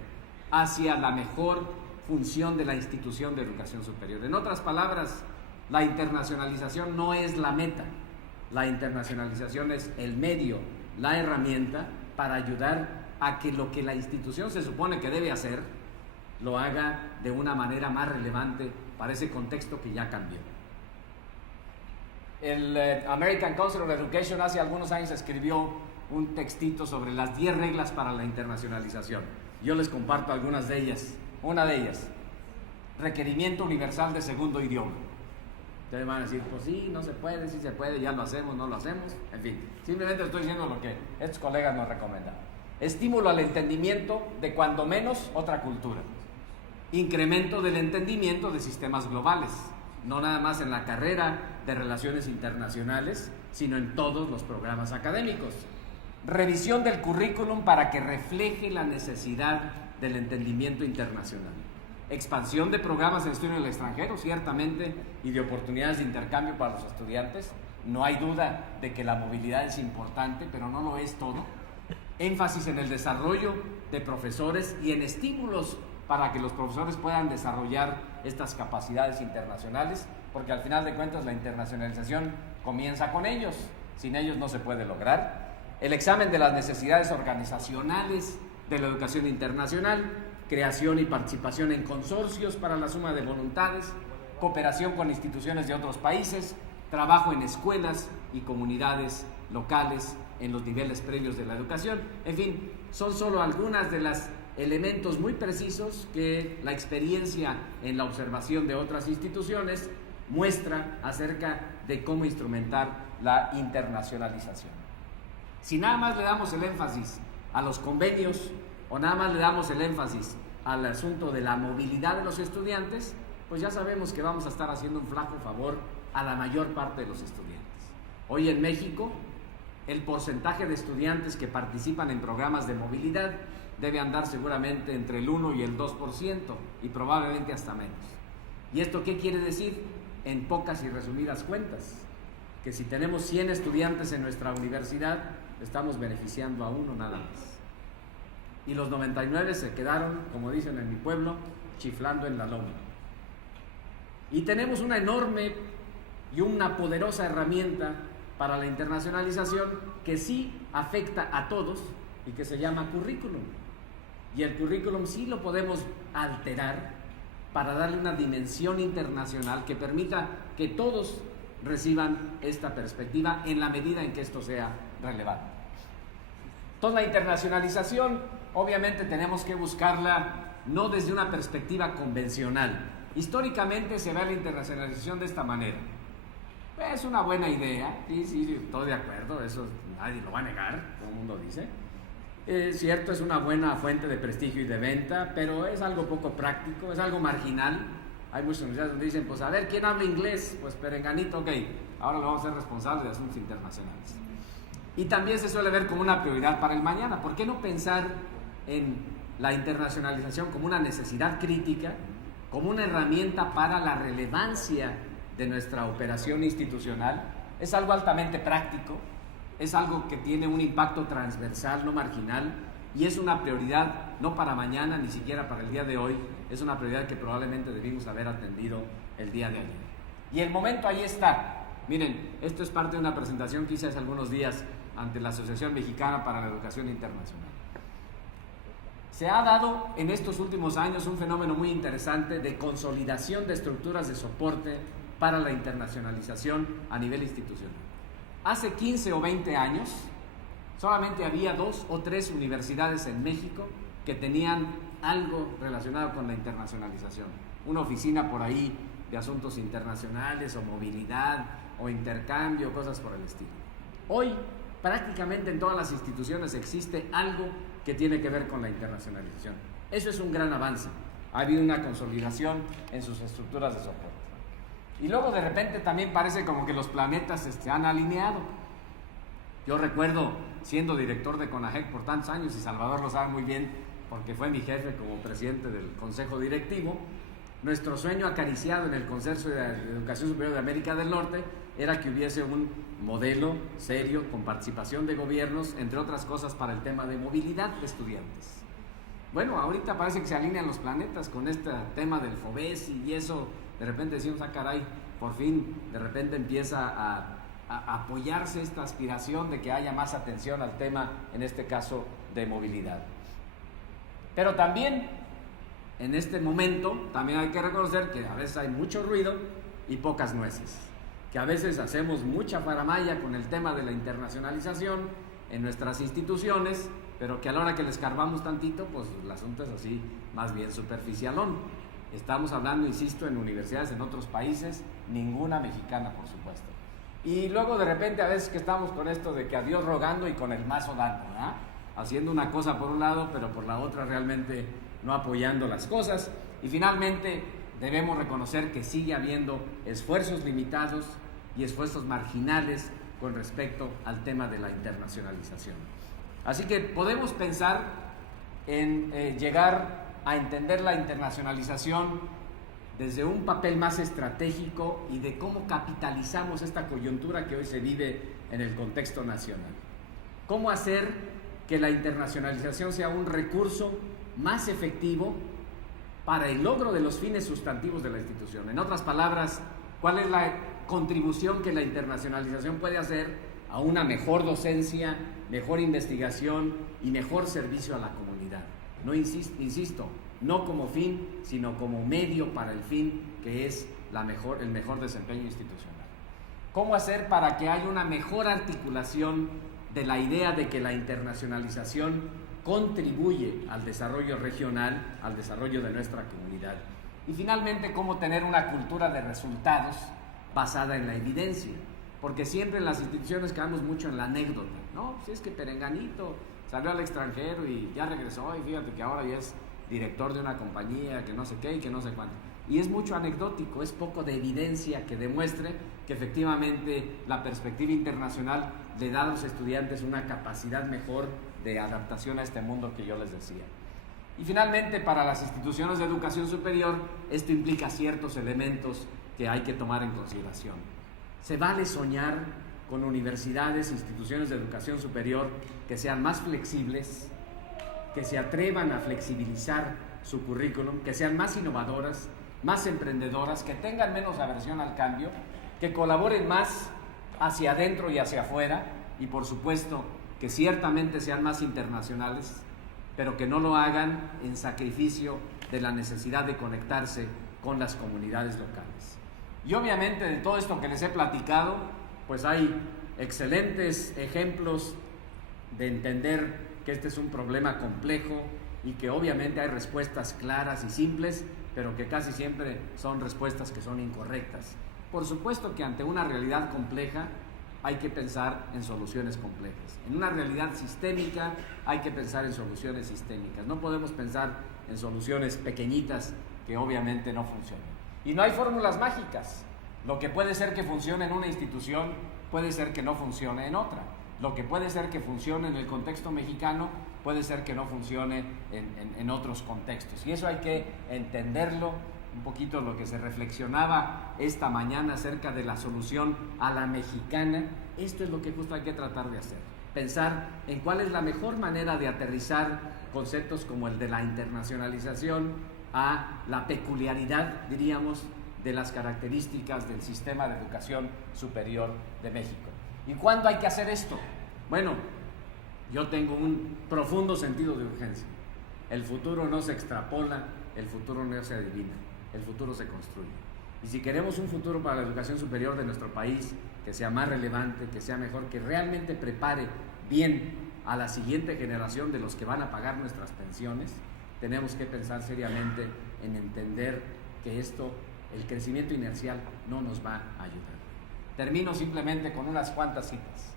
hacia la mejor función de la institución de educación superior. En otras palabras, la internacionalización no es la meta, la internacionalización es el medio, la herramienta para ayudar a que lo que la institución se supone que debe hacer lo haga de una manera más relevante para ese contexto que ya cambió. El American Council of Education hace algunos años escribió un textito sobre las 10 reglas para la internacionalización. Yo les comparto algunas de ellas. Una de ellas, requerimiento universal de segundo idioma. Ustedes van a decir, pues sí, no se puede, sí se puede, ya lo hacemos, no lo hacemos. En fin, simplemente estoy diciendo lo que estos colegas nos recomendan. Estímulo al entendimiento de cuando menos otra cultura. Incremento del entendimiento de sistemas globales, no nada más en la carrera de relaciones internacionales, sino en todos los programas académicos. Revisión del currículum para que refleje la necesidad del entendimiento internacional. Expansión de programas de estudio en el extranjero, ciertamente, y de oportunidades de intercambio para los estudiantes. No hay duda de que la movilidad es importante, pero no lo es todo. Énfasis en el desarrollo de profesores y en estímulos para que los profesores puedan desarrollar estas capacidades internacionales, porque al final de cuentas la internacionalización comienza con ellos. Sin ellos no se puede lograr. El examen de las necesidades organizacionales de la educación internacional, creación y participación en consorcios para la suma de voluntades, cooperación con instituciones de otros países, trabajo en escuelas y comunidades locales en los niveles previos de la educación. En fin, son solo algunas de los elementos muy precisos que la experiencia en la observación de otras instituciones muestra acerca de cómo instrumentar la internacionalización. Si nada más le damos el énfasis a los convenios o nada más le damos el énfasis al asunto de la movilidad de los estudiantes, pues ya sabemos que vamos a estar haciendo un flaco favor a la mayor parte de los estudiantes. Hoy en México, el porcentaje de estudiantes que participan en programas de movilidad debe andar seguramente entre el 1 y el 2% y probablemente hasta menos. ¿Y esto qué quiere decir? En pocas y resumidas cuentas, que si tenemos 100 estudiantes en nuestra universidad, estamos beneficiando a uno nada más. Y los 99 se quedaron, como dicen en mi pueblo, chiflando en la loma. Y tenemos una enorme y una poderosa herramienta para la internacionalización que sí afecta a todos y que se llama currículum. Y el currículum sí lo podemos alterar para darle una dimensión internacional que permita que todos reciban esta perspectiva en la medida en que esto sea relevante. Entonces, la internacionalización, obviamente tenemos que buscarla no desde una perspectiva convencional. Históricamente se ve la internacionalización de esta manera. Es una buena idea, sí, estoy de acuerdo, eso nadie lo va a negar, todo el mundo dice. Es cierto, es una buena fuente de prestigio y de venta, pero es algo poco práctico, es algo marginal. Hay muchas universidades donde dicen, pues a ver, ¿quién habla inglés? Pues perenganito, ok, ahora lo vamos a ser responsable de asuntos internacionales. Y también se suele ver como una prioridad para el mañana. ¿Por qué no pensar en la internacionalización como una necesidad crítica, como una herramienta para la relevancia de nuestra operación institucional? Es algo altamente práctico, es algo que tiene un impacto transversal, no marginal, y es una prioridad no para mañana, ni siquiera para el día de hoy, es una prioridad que probablemente debimos haber atendido el día de ayer. Y el momento ahí está. Miren, esto es parte de una presentación que hice hace algunos días ante la Asociación Mexicana para la Educación Internacional. Se ha dado en estos últimos años un fenómeno muy interesante de consolidación de estructuras de soporte para la internacionalización a nivel institucional. Hace 15 o 20 años solamente había 2 o 3 universidades en México que tenían algo relacionado con la internacionalización. Una oficina por ahí de asuntos internacionales o movilidad o intercambio, cosas por el estilo. Hoy prácticamente en todas las instituciones existe algo que tiene que ver con la internacionalización. Eso es un gran avance. Ha habido una consolidación en sus estructuras de soporte. Y luego de repente también parece como que los planetas se han alineado. Yo recuerdo siendo director de CONAGEC por tantos años, y Salvador lo sabe muy bien porque fue mi jefe como presidente del Consejo Directivo, nuestro sueño acariciado en el Consejo de Educación Superior de América del Norte era que hubiese un modelo serio con participación de gobiernos, entre otras cosas, para el tema de movilidad de estudiantes. Bueno, ahorita parece que se alinean los planetas con este tema del FOBES y eso, de repente decimos, caray, por fin, de repente empieza a apoyarse esta aspiración de que haya más atención al tema, en este caso, de movilidad. Pero también en este momento también hay que reconocer que a veces hay mucho ruido y pocas nueces, que a veces hacemos mucha faramalla con el tema de la internacionalización en nuestras instituciones, pero que a la hora que le escarbamos tantito, pues el asunto es así, más bien superficialón. Estamos hablando, insisto, en universidades en otros países, ninguna mexicana, por supuesto. Y luego de repente a veces que estamos con esto de que a Dios rogando y con el mazo dando, ¿verdad? Haciendo una cosa por un lado, pero por la otra realmente no apoyando las cosas. Y finalmente debemos reconocer que sigue habiendo esfuerzos limitados y esfuerzos marginales con respecto al tema de la internacionalización. Así que podemos pensar en llegar a entender la internacionalización desde un papel más estratégico y de cómo capitalizamos esta coyuntura que hoy se vive en el contexto nacional. Cómo hacer que la internacionalización sea un recurso más efectivo para el logro de los fines sustantivos de la institución. En otras palabras, ¿cuál es la contribución que la internacionalización puede hacer a una mejor docencia, mejor investigación y mejor servicio a la comunidad? No insisto, no como fin, sino como medio para el fin, que es el mejor desempeño institucional. ¿Cómo hacer para que haya una mejor articulación de la idea de que la internacionalización contribuye al desarrollo regional, al desarrollo de nuestra comunidad? Y finalmente, cómo tener una cultura de resultados basada en la evidencia, porque siempre en las instituciones quedamos mucho en la anécdota, ¿no? Si es que Perenganito salió al extranjero y ya regresó y fíjate que ahora ya es director de una compañía, que no sé qué y que no sé cuánto. Y es mucho anecdótico, es poco de evidencia que demuestre que efectivamente la perspectiva internacional le da a los estudiantes una capacidad mejor de adaptación a este mundo que yo les decía. Y finalmente, para las instituciones de educación superior, esto implica ciertos elementos que hay que tomar en consideración. Se vale soñar con universidades, instituciones de educación superior que sean más flexibles, que se atrevan a flexibilizar su currículum, que sean más innovadoras, más emprendedoras, que tengan menos aversión al cambio, que colaboren más hacia adentro y hacia afuera, y por supuesto que ciertamente sean más internacionales, pero que no lo hagan en sacrificio de la necesidad de conectarse con las comunidades locales. Y obviamente de todo esto que les he platicado, pues hay excelentes ejemplos de entender que este es un problema complejo y que obviamente hay respuestas claras y simples, pero que casi siempre son respuestas que son incorrectas. Por supuesto que ante una realidad compleja hay que pensar en soluciones complejas. En una realidad sistémica hay que pensar en soluciones sistémicas. No podemos pensar en soluciones pequeñitas que obviamente no funcionan. Y no hay fórmulas mágicas. Lo que puede ser que funcione en una institución puede ser que no funcione en otra. Lo que puede ser que funcione en el contexto mexicano puede ser que no funcione en otros contextos. Y eso hay que entenderlo, un poquito lo que se reflexionaba esta mañana acerca de la solución a la mexicana. Esto es lo que justo hay que tratar de hacer. Pensar en cuál es la mejor manera de aterrizar conceptos como el de la internacionalización a la peculiaridad, diríamos, de las características del sistema de educación superior de México. ¿Y cuándo hay que hacer esto? Bueno, yo tengo un profundo sentido de urgencia. El futuro no se extrapola, el futuro no se adivina, el futuro se construye. Y si queremos un futuro para la educación superior de nuestro país que sea más relevante, que sea mejor, que realmente prepare bien a la siguiente generación de los que van a pagar nuestras pensiones, tenemos que pensar seriamente en entender que el crecimiento inercial no nos va a ayudar. Termino simplemente con unas cuantas citas.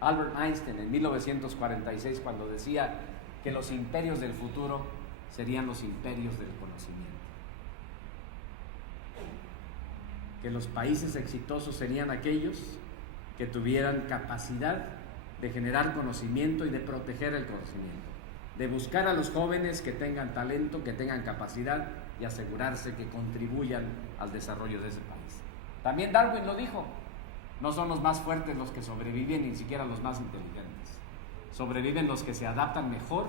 Albert Einstein en 1946, cuando decía que los imperios del futuro serían los imperios del conocimiento. Que los países exitosos serían aquellos que tuvieran capacidad de generar conocimiento y de proteger el conocimiento, de buscar a los jóvenes que tengan talento, que tengan capacidad y asegurarse que contribuyan al desarrollo de ese país. También Darwin lo dijo, no son los más fuertes los que sobreviven, ni siquiera los más inteligentes. Sobreviven los que se adaptan mejor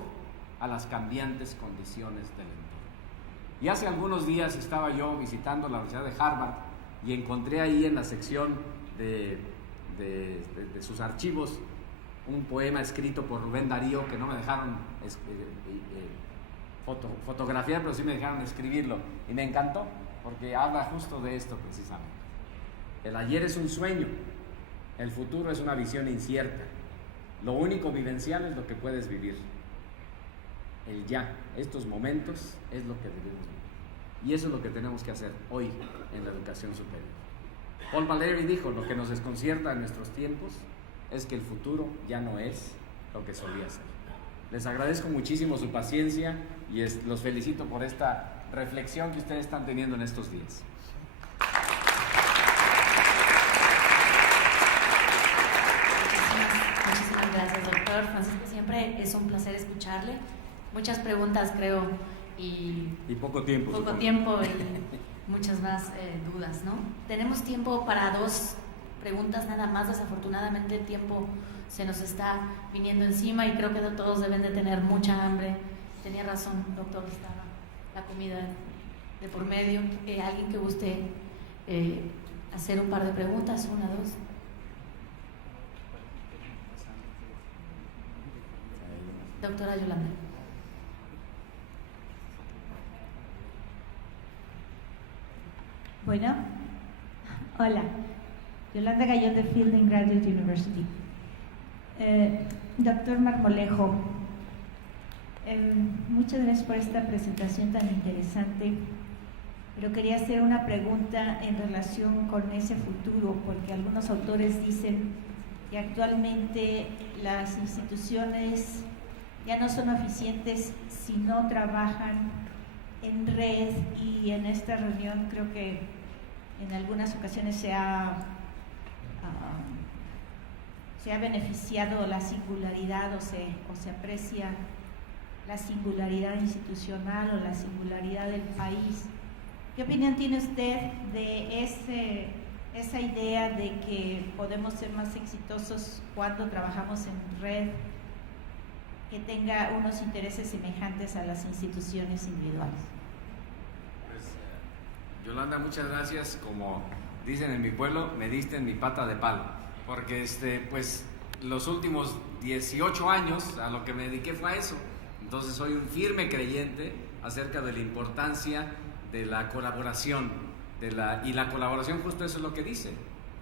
a las cambiantes condiciones del entorno. Y hace algunos días estaba yo visitando la Universidad de Harvard y encontré ahí en la sección de sus archivos un poema escrito por Rubén Darío que no me dejaron fotografiar, pero sí me dejaron escribirlo. Y me encantó, porque habla justo de esto precisamente. El ayer es un sueño, el futuro es una visión incierta. Lo único vivencial es lo que puedes vivir. El ya, estos momentos, es lo que debemos vivir. Y eso es lo que tenemos que hacer hoy en la educación superior. Paul Valéry dijo, lo que nos desconcierta en nuestros tiempos es que el futuro ya no es lo que solía ser. Les agradezco muchísimo su paciencia y los felicito por esta reflexión que ustedes están teniendo en estos días. Muchísimas gracias, doctor Francisco. Siempre es un placer escucharle. Muchas preguntas, creo, y poco tiempo. Poco tiempo y muchas más dudas, ¿no? Tenemos tiempo para 2 preguntas nada más. Desafortunadamente el tiempo se nos está viniendo encima y creo que todos deben de tener mucha hambre. Tenía razón, doctor, estaba la comida de por medio. ¿Alguien que guste hacer un par de preguntas? 1, 2. Doctora Yolanda. Bueno, hola, Yolanda Gallón de Fielding Graduate University. Doctor Marmolejo, muchas gracias por esta presentación tan interesante, pero quería hacer una pregunta en relación con ese futuro, porque algunos autores dicen que actualmente las instituciones ya no son eficientes si no trabajan en red, y en esta reunión creo que en algunas ocasiones se ha beneficiado la singularidad o se aprecia la singularidad institucional o la singularidad del país. ¿Qué opinión tiene usted de esa idea de que podemos ser más exitosos cuando trabajamos en red, que tenga unos intereses semejantes a las instituciones individuales? Yolanda, muchas gracias. Como dicen en mi pueblo, me diste en mi pata de palo, porque pues los últimos 18 años a lo que me dediqué fue a eso. Entonces soy un firme creyente acerca de la importancia de la colaboración, y la colaboración justo eso es lo que dice.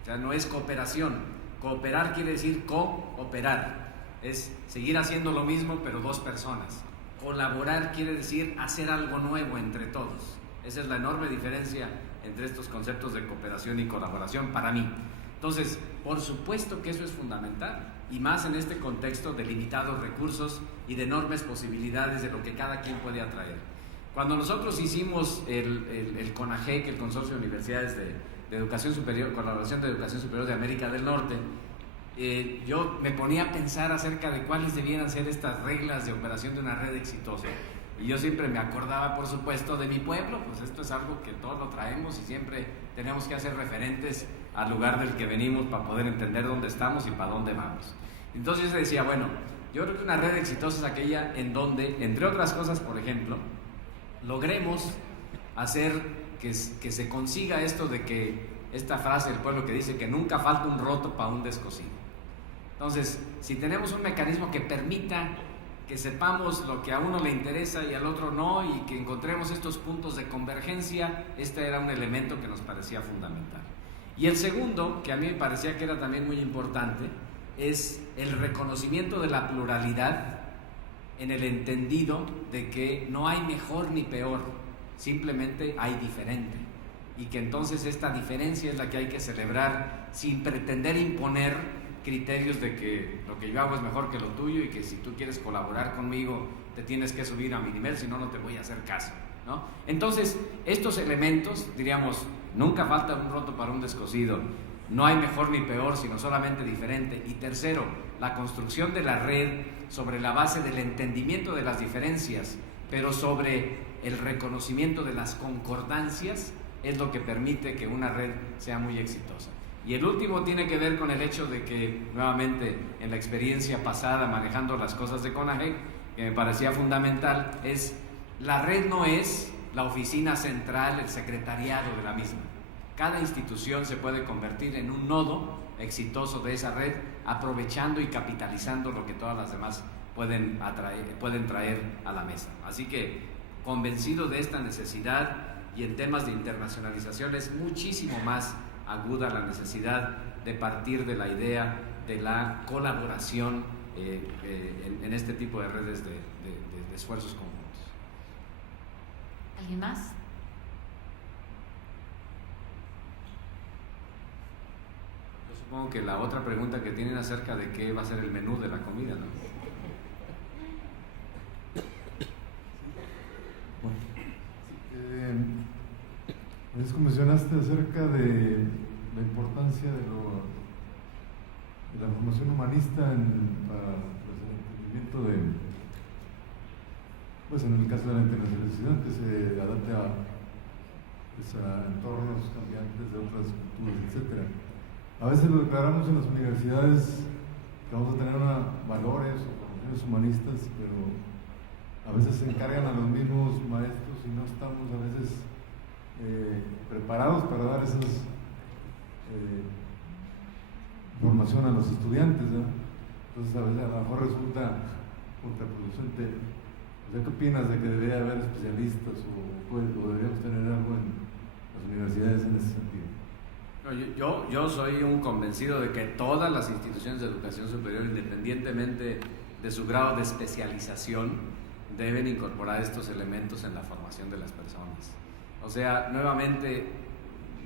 O sea, no es cooperación. Cooperar quiere decir cooperar, es seguir haciendo lo mismo pero 2 personas. Colaborar quiere decir hacer algo nuevo entre todos. Esa es la enorme diferencia entre estos conceptos de cooperación y colaboración para mí. Entonces, por supuesto que eso es fundamental, y más en este contexto de limitados recursos y de enormes posibilidades de lo que cada quien puede atraer. Cuando nosotros hicimos el CONAGEC, el Consorcio de Universidades de Educación Superior, Colaboración de Educación Superior de América del Norte, yo me ponía a pensar acerca de cuáles debieran ser estas reglas de operación de una red exitosa. Y yo siempre me acordaba, por supuesto, de mi pueblo, pues esto es algo que todos lo traemos y siempre tenemos que hacer referentes al lugar del que venimos para poder entender dónde estamos y para dónde vamos. Entonces yo decía, bueno, yo creo que una red exitosa es aquella en donde, entre otras cosas, por ejemplo, logremos hacer que se consiga esto de que, esta frase del pueblo que dice que nunca falta un roto para un descosido. Entonces, si tenemos un mecanismo que permita que sepamos lo que a uno le interesa y al otro no, y que encontremos estos puntos de convergencia, este era un elemento que nos parecía fundamental. Y el segundo, que a mí me parecía que era también muy importante, es el reconocimiento de la pluralidad, en el entendido de que no hay mejor ni peor, simplemente hay diferente, y que entonces esta diferencia es la que hay que celebrar sin pretender imponer criterios de que lo que yo hago es mejor que lo tuyo y que si tú quieres colaborar conmigo te tienes que subir a mi nivel, si no, no te voy a hacer caso, ¿no? Entonces, estos elementos, diríamos, nunca falta un roto para un descosido, no hay mejor ni peor, sino solamente diferente. Y tercero, la construcción de la red sobre la base del entendimiento de las diferencias, pero sobre el reconocimiento de las concordancias, es lo que permite que una red sea muy exitosa. Y el último tiene que ver con el hecho de que, nuevamente, en la experiencia pasada manejando las cosas de CONAGEC, que me parecía fundamental, es la red no es la oficina central, el secretariado de la misma. Cada institución se puede convertir en un nodo exitoso de esa red, aprovechando y capitalizando lo que todas las demás pueden traer a la mesa. Así que convencido de esta necesidad, y en temas de internacionalización es muchísimo más aguda la necesidad de partir de la idea de la colaboración en este tipo de redes de esfuerzos conjuntos. ¿Alguien más? Yo supongo que la otra pregunta que tienen acerca de qué va a ser el menú de la comida, ¿no? Bueno, mencionaste acerca de la importancia de la formación humanista para pues, el entendimiento pues en el caso de la internacionalización, que se adapte a entornos cambiantes de otras culturas, etc. A veces lo declaramos en las universidades que vamos a tener valores o formaciones humanistas, pero a veces se encargan a los mismos maestros y no estamos a veces preparados para dar esas formación a los estudiantes, ¿no? Entonces a veces a lo mejor resulta contraproducente. ¿Qué opinas de que debería haber especialistas o deberíamos tener algo en las universidades en ese sentido? No, yo soy un convencido de que todas las instituciones de educación superior, independientemente de su grado de especialización, deben incorporar estos elementos en la formación de las personas. O sea, nuevamente,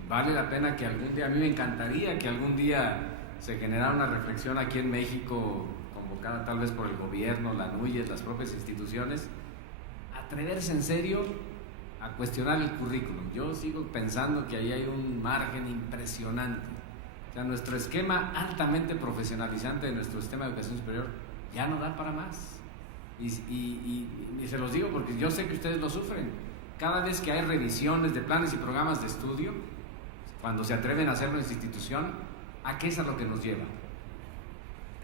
vale la pena que algún día, a mí me encantaría que algún día se generara una reflexión aquí en México, convocada tal vez por el gobierno, la NUYES, las propias instituciones, atreverse en serio a cuestionar el currículum. Yo sigo pensando que ahí hay un margen impresionante. O sea, nuestro esquema altamente profesionalizante de nuestro sistema de educación superior ya no da para más. Y se los digo porque yo sé que ustedes lo sufren. Cada vez que hay revisiones de planes y programas de estudio, cuando se atreven a hacerlo en su institución, ¿a qué es a lo que nos lleva?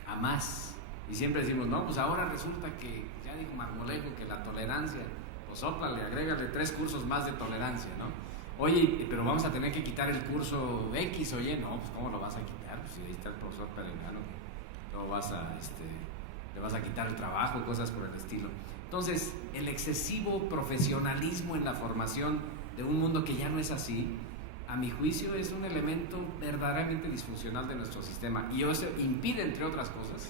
A más. Y siempre decimos, no, pues ahora resulta que, ya dijo Marmolejo, que la tolerancia, pues sóplale, agrégale 3 cursos más de tolerancia, ¿no? Oye, pero vamos a tener que quitar el curso X, oye, no, pues ¿cómo lo vas a quitar? Pues si ahí está el profesor Perengano, lo vas a, le vas a quitar el trabajo y cosas por el estilo. Entonces, el excesivo profesionalismo en la formación de un mundo que ya no es así, a mi juicio es un elemento verdaderamente disfuncional de nuestro sistema, y eso impide, entre otras cosas,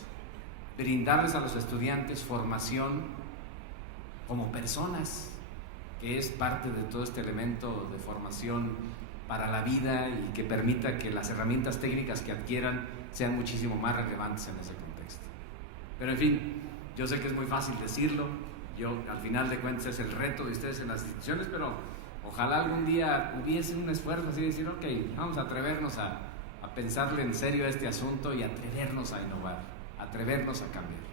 brindarles a los estudiantes formación como personas, que es parte de todo este elemento de formación para la vida y que permita que las herramientas técnicas que adquieran sean muchísimo más relevantes en ese contexto. Pero en fin, yo sé que es muy fácil decirlo, al final de cuentas es el reto de ustedes en las instituciones, pero ojalá algún día hubiese un esfuerzo así de decir, ok, vamos a atrevernos a pensarle en serio a este asunto y atrevernos a innovar, atrevernos a cambiar.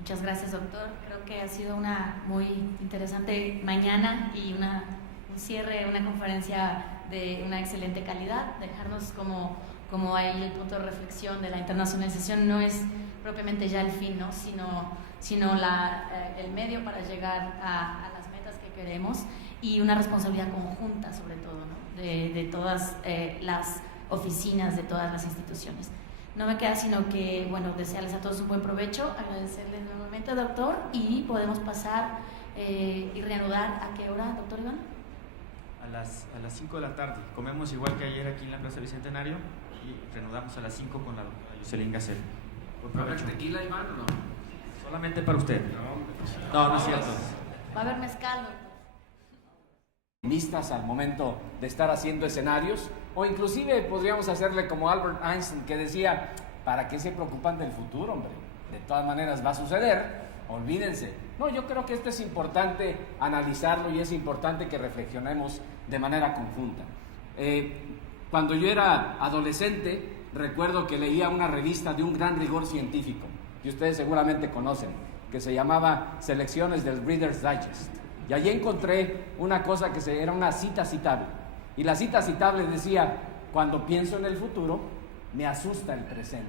Muchas gracias, doctor. Creo que ha sido una muy interesante mañana y un cierre, una conferencia de una excelente calidad. Dejarnos como ahí el punto de reflexión de la internacionalización no es propiamente ya el fin, ¿no? sino el medio para llegar a las metas que queremos, y una responsabilidad conjunta sobre todo, ¿no? de todas las oficinas, de todas las instituciones. No me queda sino que, bueno, desearles a todos un buen provecho, agradecerles nuevamente, doctor, y podemos pasar y reanudar. ¿A qué hora, doctor Iván? A las 5 de la tarde. Comemos igual que ayer aquí en la Plaza Bicentenario y reanudamos a las 5 con la doctora Jocelyn Gacel. ¿Va a haber tequila, Iván, o no? Solamente para usted. No es cierto. Va a haber mezcal, doctor. Optimistas al momento de estar haciendo escenarios, o inclusive podríamos hacerle como Albert Einstein, que decía, ¿para qué se preocupan del futuro, hombre? De todas maneras va a suceder, olvídense. No, yo creo que esto es importante analizarlo y es importante que reflexionemos de manera conjunta. Cuando yo era adolescente, recuerdo que leía una revista de un gran rigor científico, que ustedes seguramente conocen, que se llamaba Selecciones del Reader's Digest. Y allí encontré una cosa que era una cita citable. Y la cita citable decía, cuando pienso en el futuro, me asusta el presente.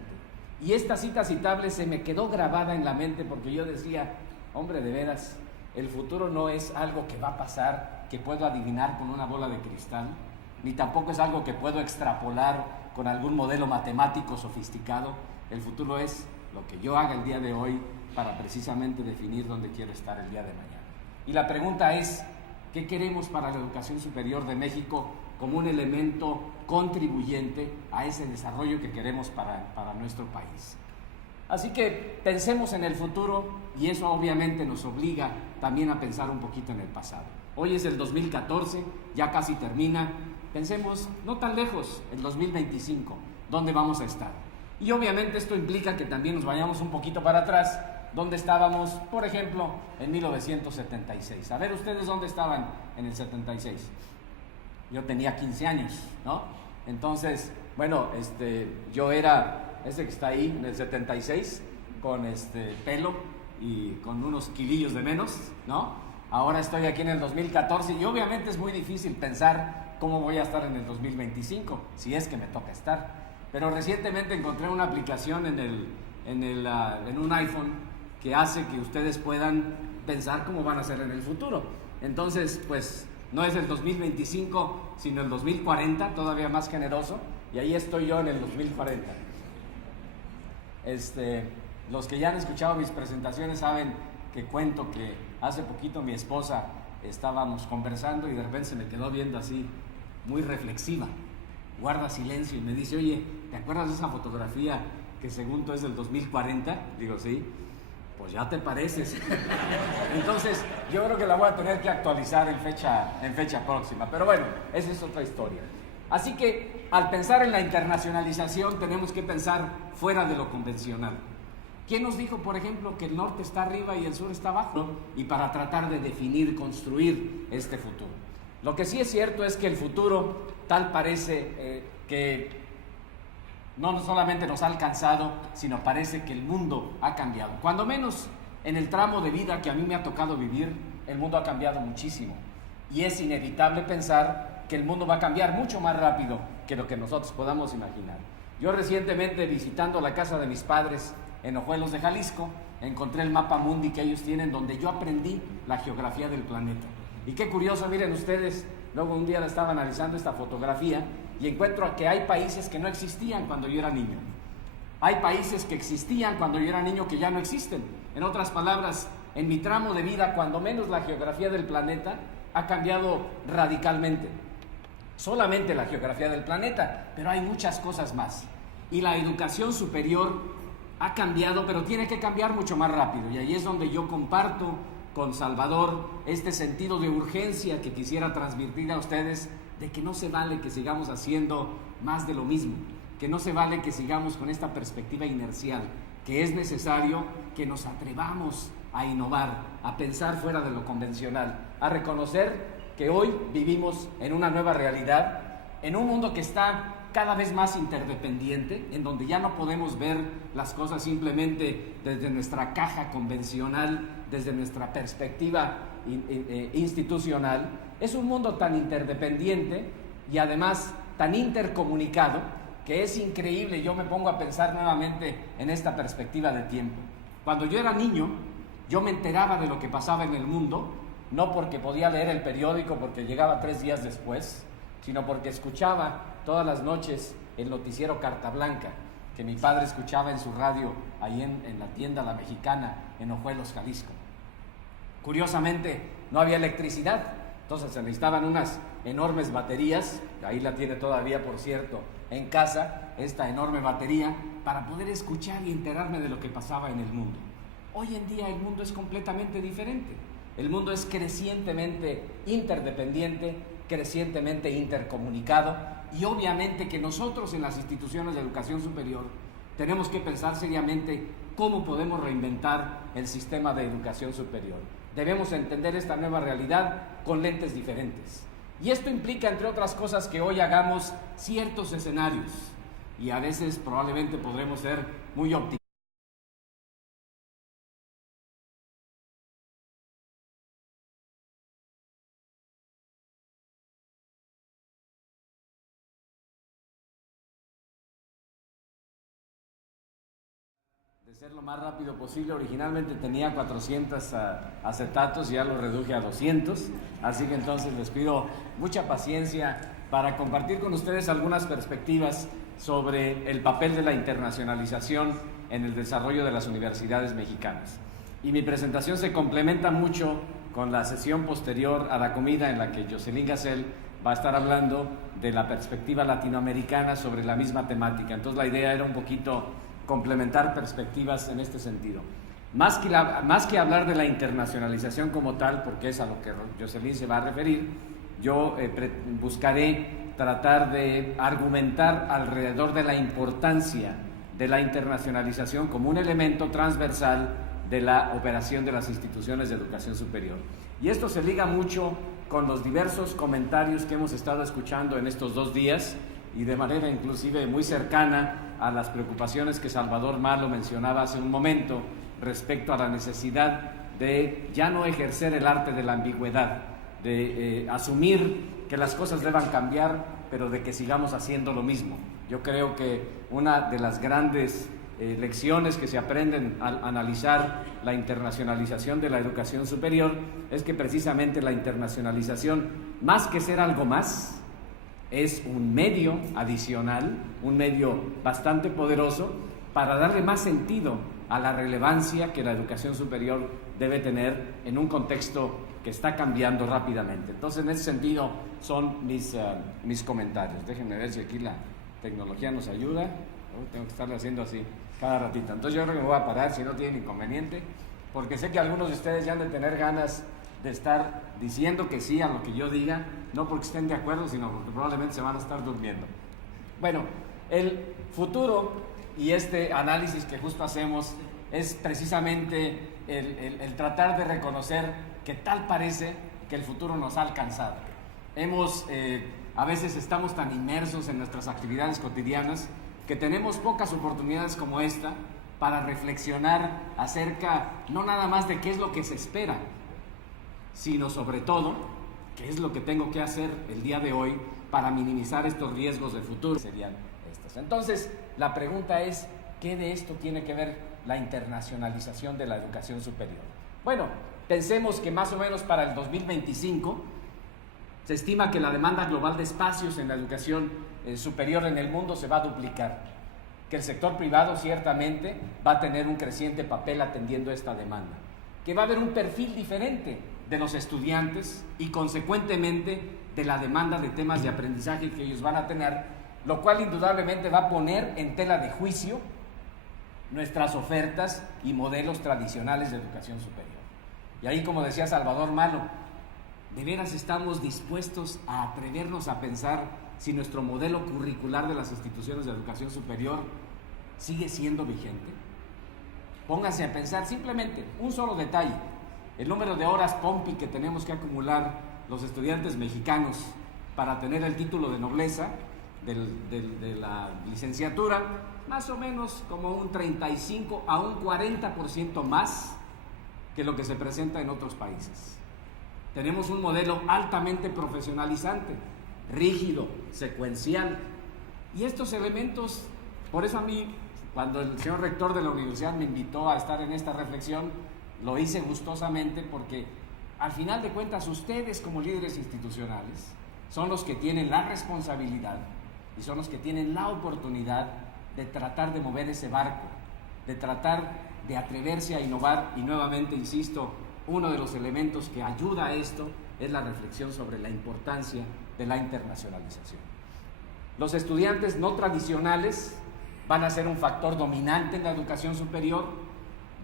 Y esta cita citable se me quedó grabada en la mente porque yo decía, hombre, de veras, el futuro no es algo que va a pasar, que puedo adivinar con una bola de cristal, ni tampoco es algo que puedo extrapolar con algún modelo matemático sofisticado. El futuro es lo que yo haga el día de hoy para precisamente definir dónde quiero estar el día de mañana. Y la pregunta es, ¿qué queremos para la educación superior de México como un elemento contribuyente a ese desarrollo que queremos para nuestro país? Así que pensemos en el futuro y eso obviamente nos obliga también a pensar un poquito en el pasado. Hoy es el 2014, ya casi termina. Pensemos no tan lejos, el 2025, ¿dónde vamos a estar? Y obviamente esto implica que también nos vayamos un poquito para atrás, donde estábamos, por ejemplo, en 1976. A ver, ¿ustedes dónde estaban en el 76? Yo tenía 15 años, ¿no? Entonces, bueno, yo era ese que está ahí en el 76, con pelo y con unos kilillos de menos, ¿no? Ahora estoy aquí en el 2014 y obviamente es muy difícil pensar cómo voy a estar en el 2025, si es que me toca estar. Pero recientemente encontré una aplicación en un iPhone que hace que ustedes puedan pensar cómo van a ser en el futuro. Entonces, pues, no es el 2025, sino el 2040, todavía más generoso, y ahí estoy yo en el 2040. Los que ya han escuchado mis presentaciones saben que cuento que hace poquito mi esposa estábamos conversando y de repente se me quedó viendo así, muy reflexiva, guarda silencio y me dice, oye, ¿te acuerdas de esa fotografía que según tú es del 2040? Digo, sí. Pues ya te pareces. Entonces, yo creo que la voy a tener que actualizar en fecha próxima. Pero bueno, esa es otra historia. Así que, al pensar en la internacionalización, tenemos que pensar fuera de lo convencional. ¿Quién nos dijo, por ejemplo, que el norte está arriba y el sur está abajo? Y para tratar de definir, construir este futuro. Lo que sí es cierto es que el futuro tal parece que no solamente nos ha alcanzado, sino parece que el mundo ha cambiado. Cuando menos en el tramo de vida que a mí me ha tocado vivir, el mundo ha cambiado muchísimo. Y es inevitable pensar que el mundo va a cambiar mucho más rápido que lo que nosotros podamos imaginar. Yo recientemente, visitando la casa de mis padres en Ojuelos de Jalisco, encontré el mapa mundi que ellos tienen, donde yo aprendí la geografía del planeta. Y qué curioso, miren ustedes, luego un día la estaba analizando esta fotografía, y encuentro que hay países que no existían cuando yo era niño. Hay países que existían cuando yo era niño que ya no existen. En otras palabras, en mi tramo de vida, cuando menos la geografía del planeta ha cambiado radicalmente. Solamente la geografía del planeta, pero hay muchas cosas más. Y la educación superior ha cambiado, pero tiene que cambiar mucho más rápido. Y ahí es donde yo comparto con Salvador este sentido de urgencia que quisiera transmitir a ustedes, de que no se vale que sigamos haciendo más de lo mismo, que no se vale que sigamos con esta perspectiva inercial, que es necesario que nos atrevamos a innovar, a pensar fuera de lo convencional, a reconocer que hoy vivimos en una nueva realidad, en un mundo que está cada vez más interdependiente, en donde ya no podemos ver las cosas simplemente desde nuestra caja convencional, desde nuestra perspectiva institucional. Es un mundo tan interdependiente y además tan intercomunicado que es increíble. Yo me pongo a pensar nuevamente en esta perspectiva de tiempo. Cuando yo era niño, yo me enteraba de lo que pasaba en el mundo, no porque podía leer el periódico porque llegaba 3 días después, sino porque escuchaba todas las noches el noticiero Carta Blanca, que mi padre escuchaba en su radio ahí en la tienda La Mexicana, en Ojuelos, Jalisco. Curiosamente, no había electricidad, entonces se necesitaban unas enormes baterías, ahí la tiene todavía, por cierto, en casa, esta enorme batería, para poder escuchar y enterarme de lo que pasaba en el mundo. Hoy en día el mundo es completamente diferente. El mundo es crecientemente interdependiente, crecientemente intercomunicado, y obviamente que nosotros en las instituciones de educación superior tenemos que pensar seriamente cómo podemos reinventar el sistema de educación superior. Debemos entender esta nueva realidad con lentes diferentes. Y esto implica, entre otras cosas, que hoy hagamos ciertos escenarios y a veces probablemente podremos ser muy optimistas. De ser lo más rápido posible. Originalmente tenía 400 acetatos, ya lo reduje a 200, así que entonces les pido mucha paciencia para compartir con ustedes algunas perspectivas sobre el papel de la internacionalización en el desarrollo de las universidades mexicanas. Y mi presentación se complementa mucho con la sesión posterior a la comida en la que Jocelyn Gácel va a estar hablando de la perspectiva latinoamericana sobre la misma temática. Entonces la idea era un poquito complementar perspectivas en este sentido. Más que hablar de la internacionalización como tal, porque es a lo que Jocelyn se va a referir, yo buscaré tratar de argumentar alrededor de la importancia de la internacionalización como un elemento transversal de la operación de las instituciones de educación superior. Y esto se liga mucho con los diversos comentarios que hemos estado escuchando en estos 2 días y de manera inclusive muy cercana a las preocupaciones que Salvador Malo mencionaba hace un momento respecto a la necesidad de ya no ejercer el arte de la ambigüedad, de asumir que las cosas deban cambiar, pero de que sigamos haciendo lo mismo. Yo creo que una de las grandes lecciones que se aprenden al analizar la internacionalización de la educación superior es que precisamente la internacionalización, más que ser algo más, es un medio adicional, un medio bastante poderoso para darle más sentido a la relevancia que la educación superior debe tener en un contexto que está cambiando rápidamente. Entonces, en ese sentido, son mis comentarios. Déjenme ver si aquí la tecnología nos ayuda. Tengo que estarle haciendo así cada ratito. Entonces, yo creo que me voy a parar si no tienen inconveniente, porque sé que algunos de ustedes ya han de tener ganas de estar diciendo que sí a lo que yo diga, no porque estén de acuerdo, sino porque probablemente se van a estar durmiendo. Bueno, el futuro y este análisis que justo hacemos es precisamente el tratar de reconocer que tal parece que el futuro nos ha alcanzado. A veces estamos tan inmersos en nuestras actividades cotidianas que tenemos pocas oportunidades como esta para reflexionar acerca no nada más de qué es lo que se espera, sino sobre todo qué es lo que tengo que hacer el día de hoy para minimizar estos riesgos de futuro. Serían estos. Entonces, la pregunta es, ¿qué de esto tiene que ver la internacionalización de la educación superior? Bueno, pensemos que más o menos para el 2025 se estima que la demanda global de espacios en la educación superior en el mundo se va a duplicar, que el sector privado ciertamente va a tener un creciente papel atendiendo esta demanda, que va a haber un perfil diferente de los estudiantes y consecuentemente de la demanda de temas de aprendizaje que ellos van a tener, lo cual indudablemente va a poner en tela de juicio nuestras ofertas y modelos tradicionales de educación superior. Y ahí, como decía Salvador Malo, ¿de veras estamos dispuestos a atrevernos a pensar si nuestro modelo curricular de las instituciones de educación superior sigue siendo vigente? Pónganse a pensar simplemente un solo detalle: el número de horas POMPI que tenemos que acumular los estudiantes mexicanos para tener el título de nobleza de la licenciatura, más o menos como un 35 a un 40% más que lo que se presenta en otros países. Tenemos un modelo altamente profesionalizante, rígido, secuencial, y estos elementos, por eso a mí, cuando el señor rector de la universidad me invitó a estar en esta reflexión, lo hice gustosamente, porque al final de cuentas ustedes como líderes institucionales son los que tienen la responsabilidad y son los que tienen la oportunidad de tratar de mover ese barco, de tratar de atreverse a innovar. Y nuevamente insisto, uno de los elementos que ayuda a esto es la reflexión sobre la importancia de la internacionalización. Los estudiantes no tradicionales van a ser un factor dominante en la educación superior.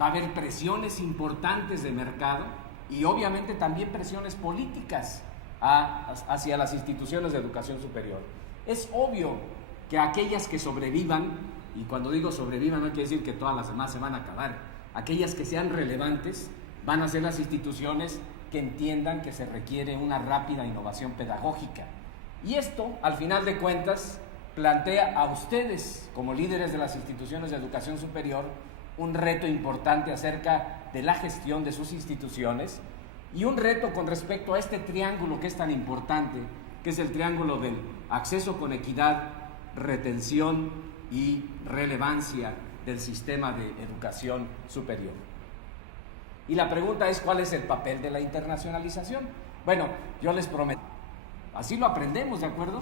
Va a haber presiones importantes de mercado y obviamente también presiones políticas hacia las instituciones de educación superior. Es obvio que aquellas que sobrevivan, y cuando digo sobrevivan no quiere decir que todas las demás se van a acabar, aquellas que sean relevantes van a ser las instituciones que entiendan que se requiere una rápida innovación pedagógica. Y esto, al final de cuentas, plantea a ustedes, como líderes de las instituciones de educación superior, un reto importante acerca de la gestión de sus instituciones y un reto con respecto a este triángulo que es tan importante, que es el triángulo del acceso con equidad, retención y relevancia del sistema de educación superior. Y la pregunta es, ¿cuál es el papel de la internacionalización? Bueno, yo les prometo, así lo aprendemos, ¿de acuerdo?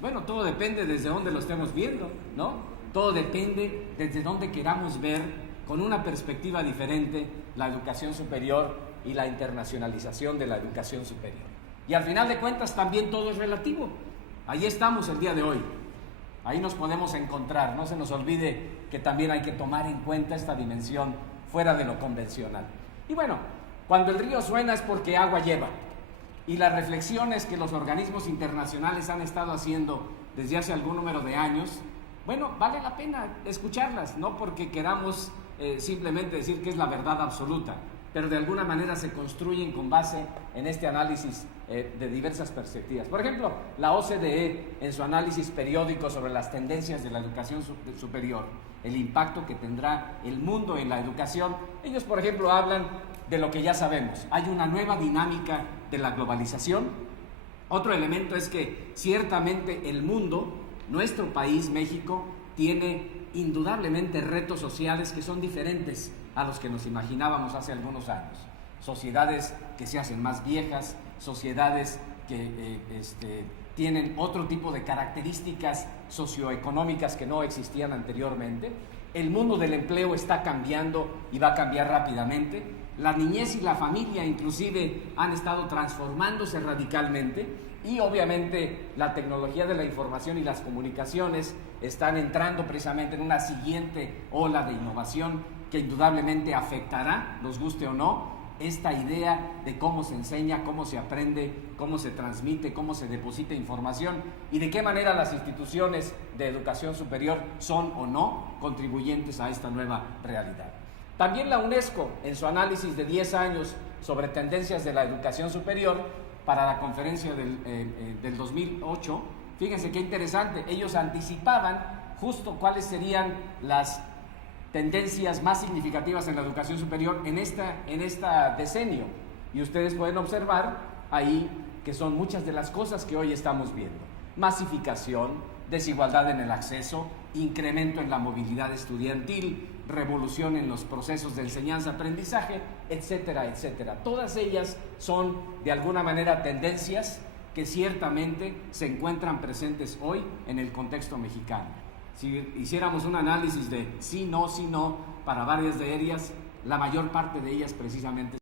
Bueno, todo depende desde dónde lo estemos viendo, ¿no? Todo depende desde dónde queramos ver con una perspectiva diferente la educación superior y la internacionalización de la educación superior. Y al final de cuentas también todo es relativo. Ahí estamos el día de hoy. Ahí nos podemos encontrar. No se nos olvide que también hay que tomar en cuenta esta dimensión fuera de lo convencional. Y bueno, cuando el río suena es porque agua lleva. Y las reflexiones que los organismos internacionales han estado haciendo desde hace algún número de años, bueno, vale la pena escucharlas, no porque queramos simplemente decir que es la verdad absoluta, pero de alguna manera se construyen con base en este análisis de diversas perspectivas. Por ejemplo, la OCDE, en su análisis periódico sobre las tendencias de la educación superior, el impacto que tendrá el mundo en la educación, ellos, por ejemplo, hablan de lo que ya sabemos. Hay una nueva dinámica de la globalización. Otro elemento es que ciertamente el mundo, nuestro país, México, tiene indudablemente retos sociales que son diferentes a los que nos imaginábamos hace algunos años. Sociedades que se hacen más viejas, sociedades que tienen otro tipo de características socioeconómicas que no existían anteriormente. El mundo del empleo está cambiando y va a cambiar rápidamente. La niñez y la familia inclusive han estado transformándose radicalmente y obviamente la tecnología de la información y las comunicaciones están entrando precisamente en una siguiente ola de innovación que indudablemente afectará, nos guste o no, esta idea de cómo se enseña, cómo se aprende, cómo se transmite, cómo se deposita información y de qué manera las instituciones de educación superior son o no contribuyentes a esta nueva realidad. También la UNESCO, en su análisis de 10 años sobre tendencias de la educación superior para la conferencia del 2008, fíjense qué interesante, ellos anticipaban justo cuáles serían las tendencias más significativas en la educación superior en esta decenio. Y ustedes pueden observar ahí que son muchas de las cosas que hoy estamos viendo. Masificación, desigualdad en el acceso, incremento en la movilidad estudiantil, revolución en los procesos de enseñanza-aprendizaje, etcétera, etcétera. Todas ellas son de alguna manera tendencias que ciertamente se encuentran presentes hoy en el contexto mexicano. Si hiciéramos un análisis de sí, no, para varias de ellas, la mayor parte de ellas precisamente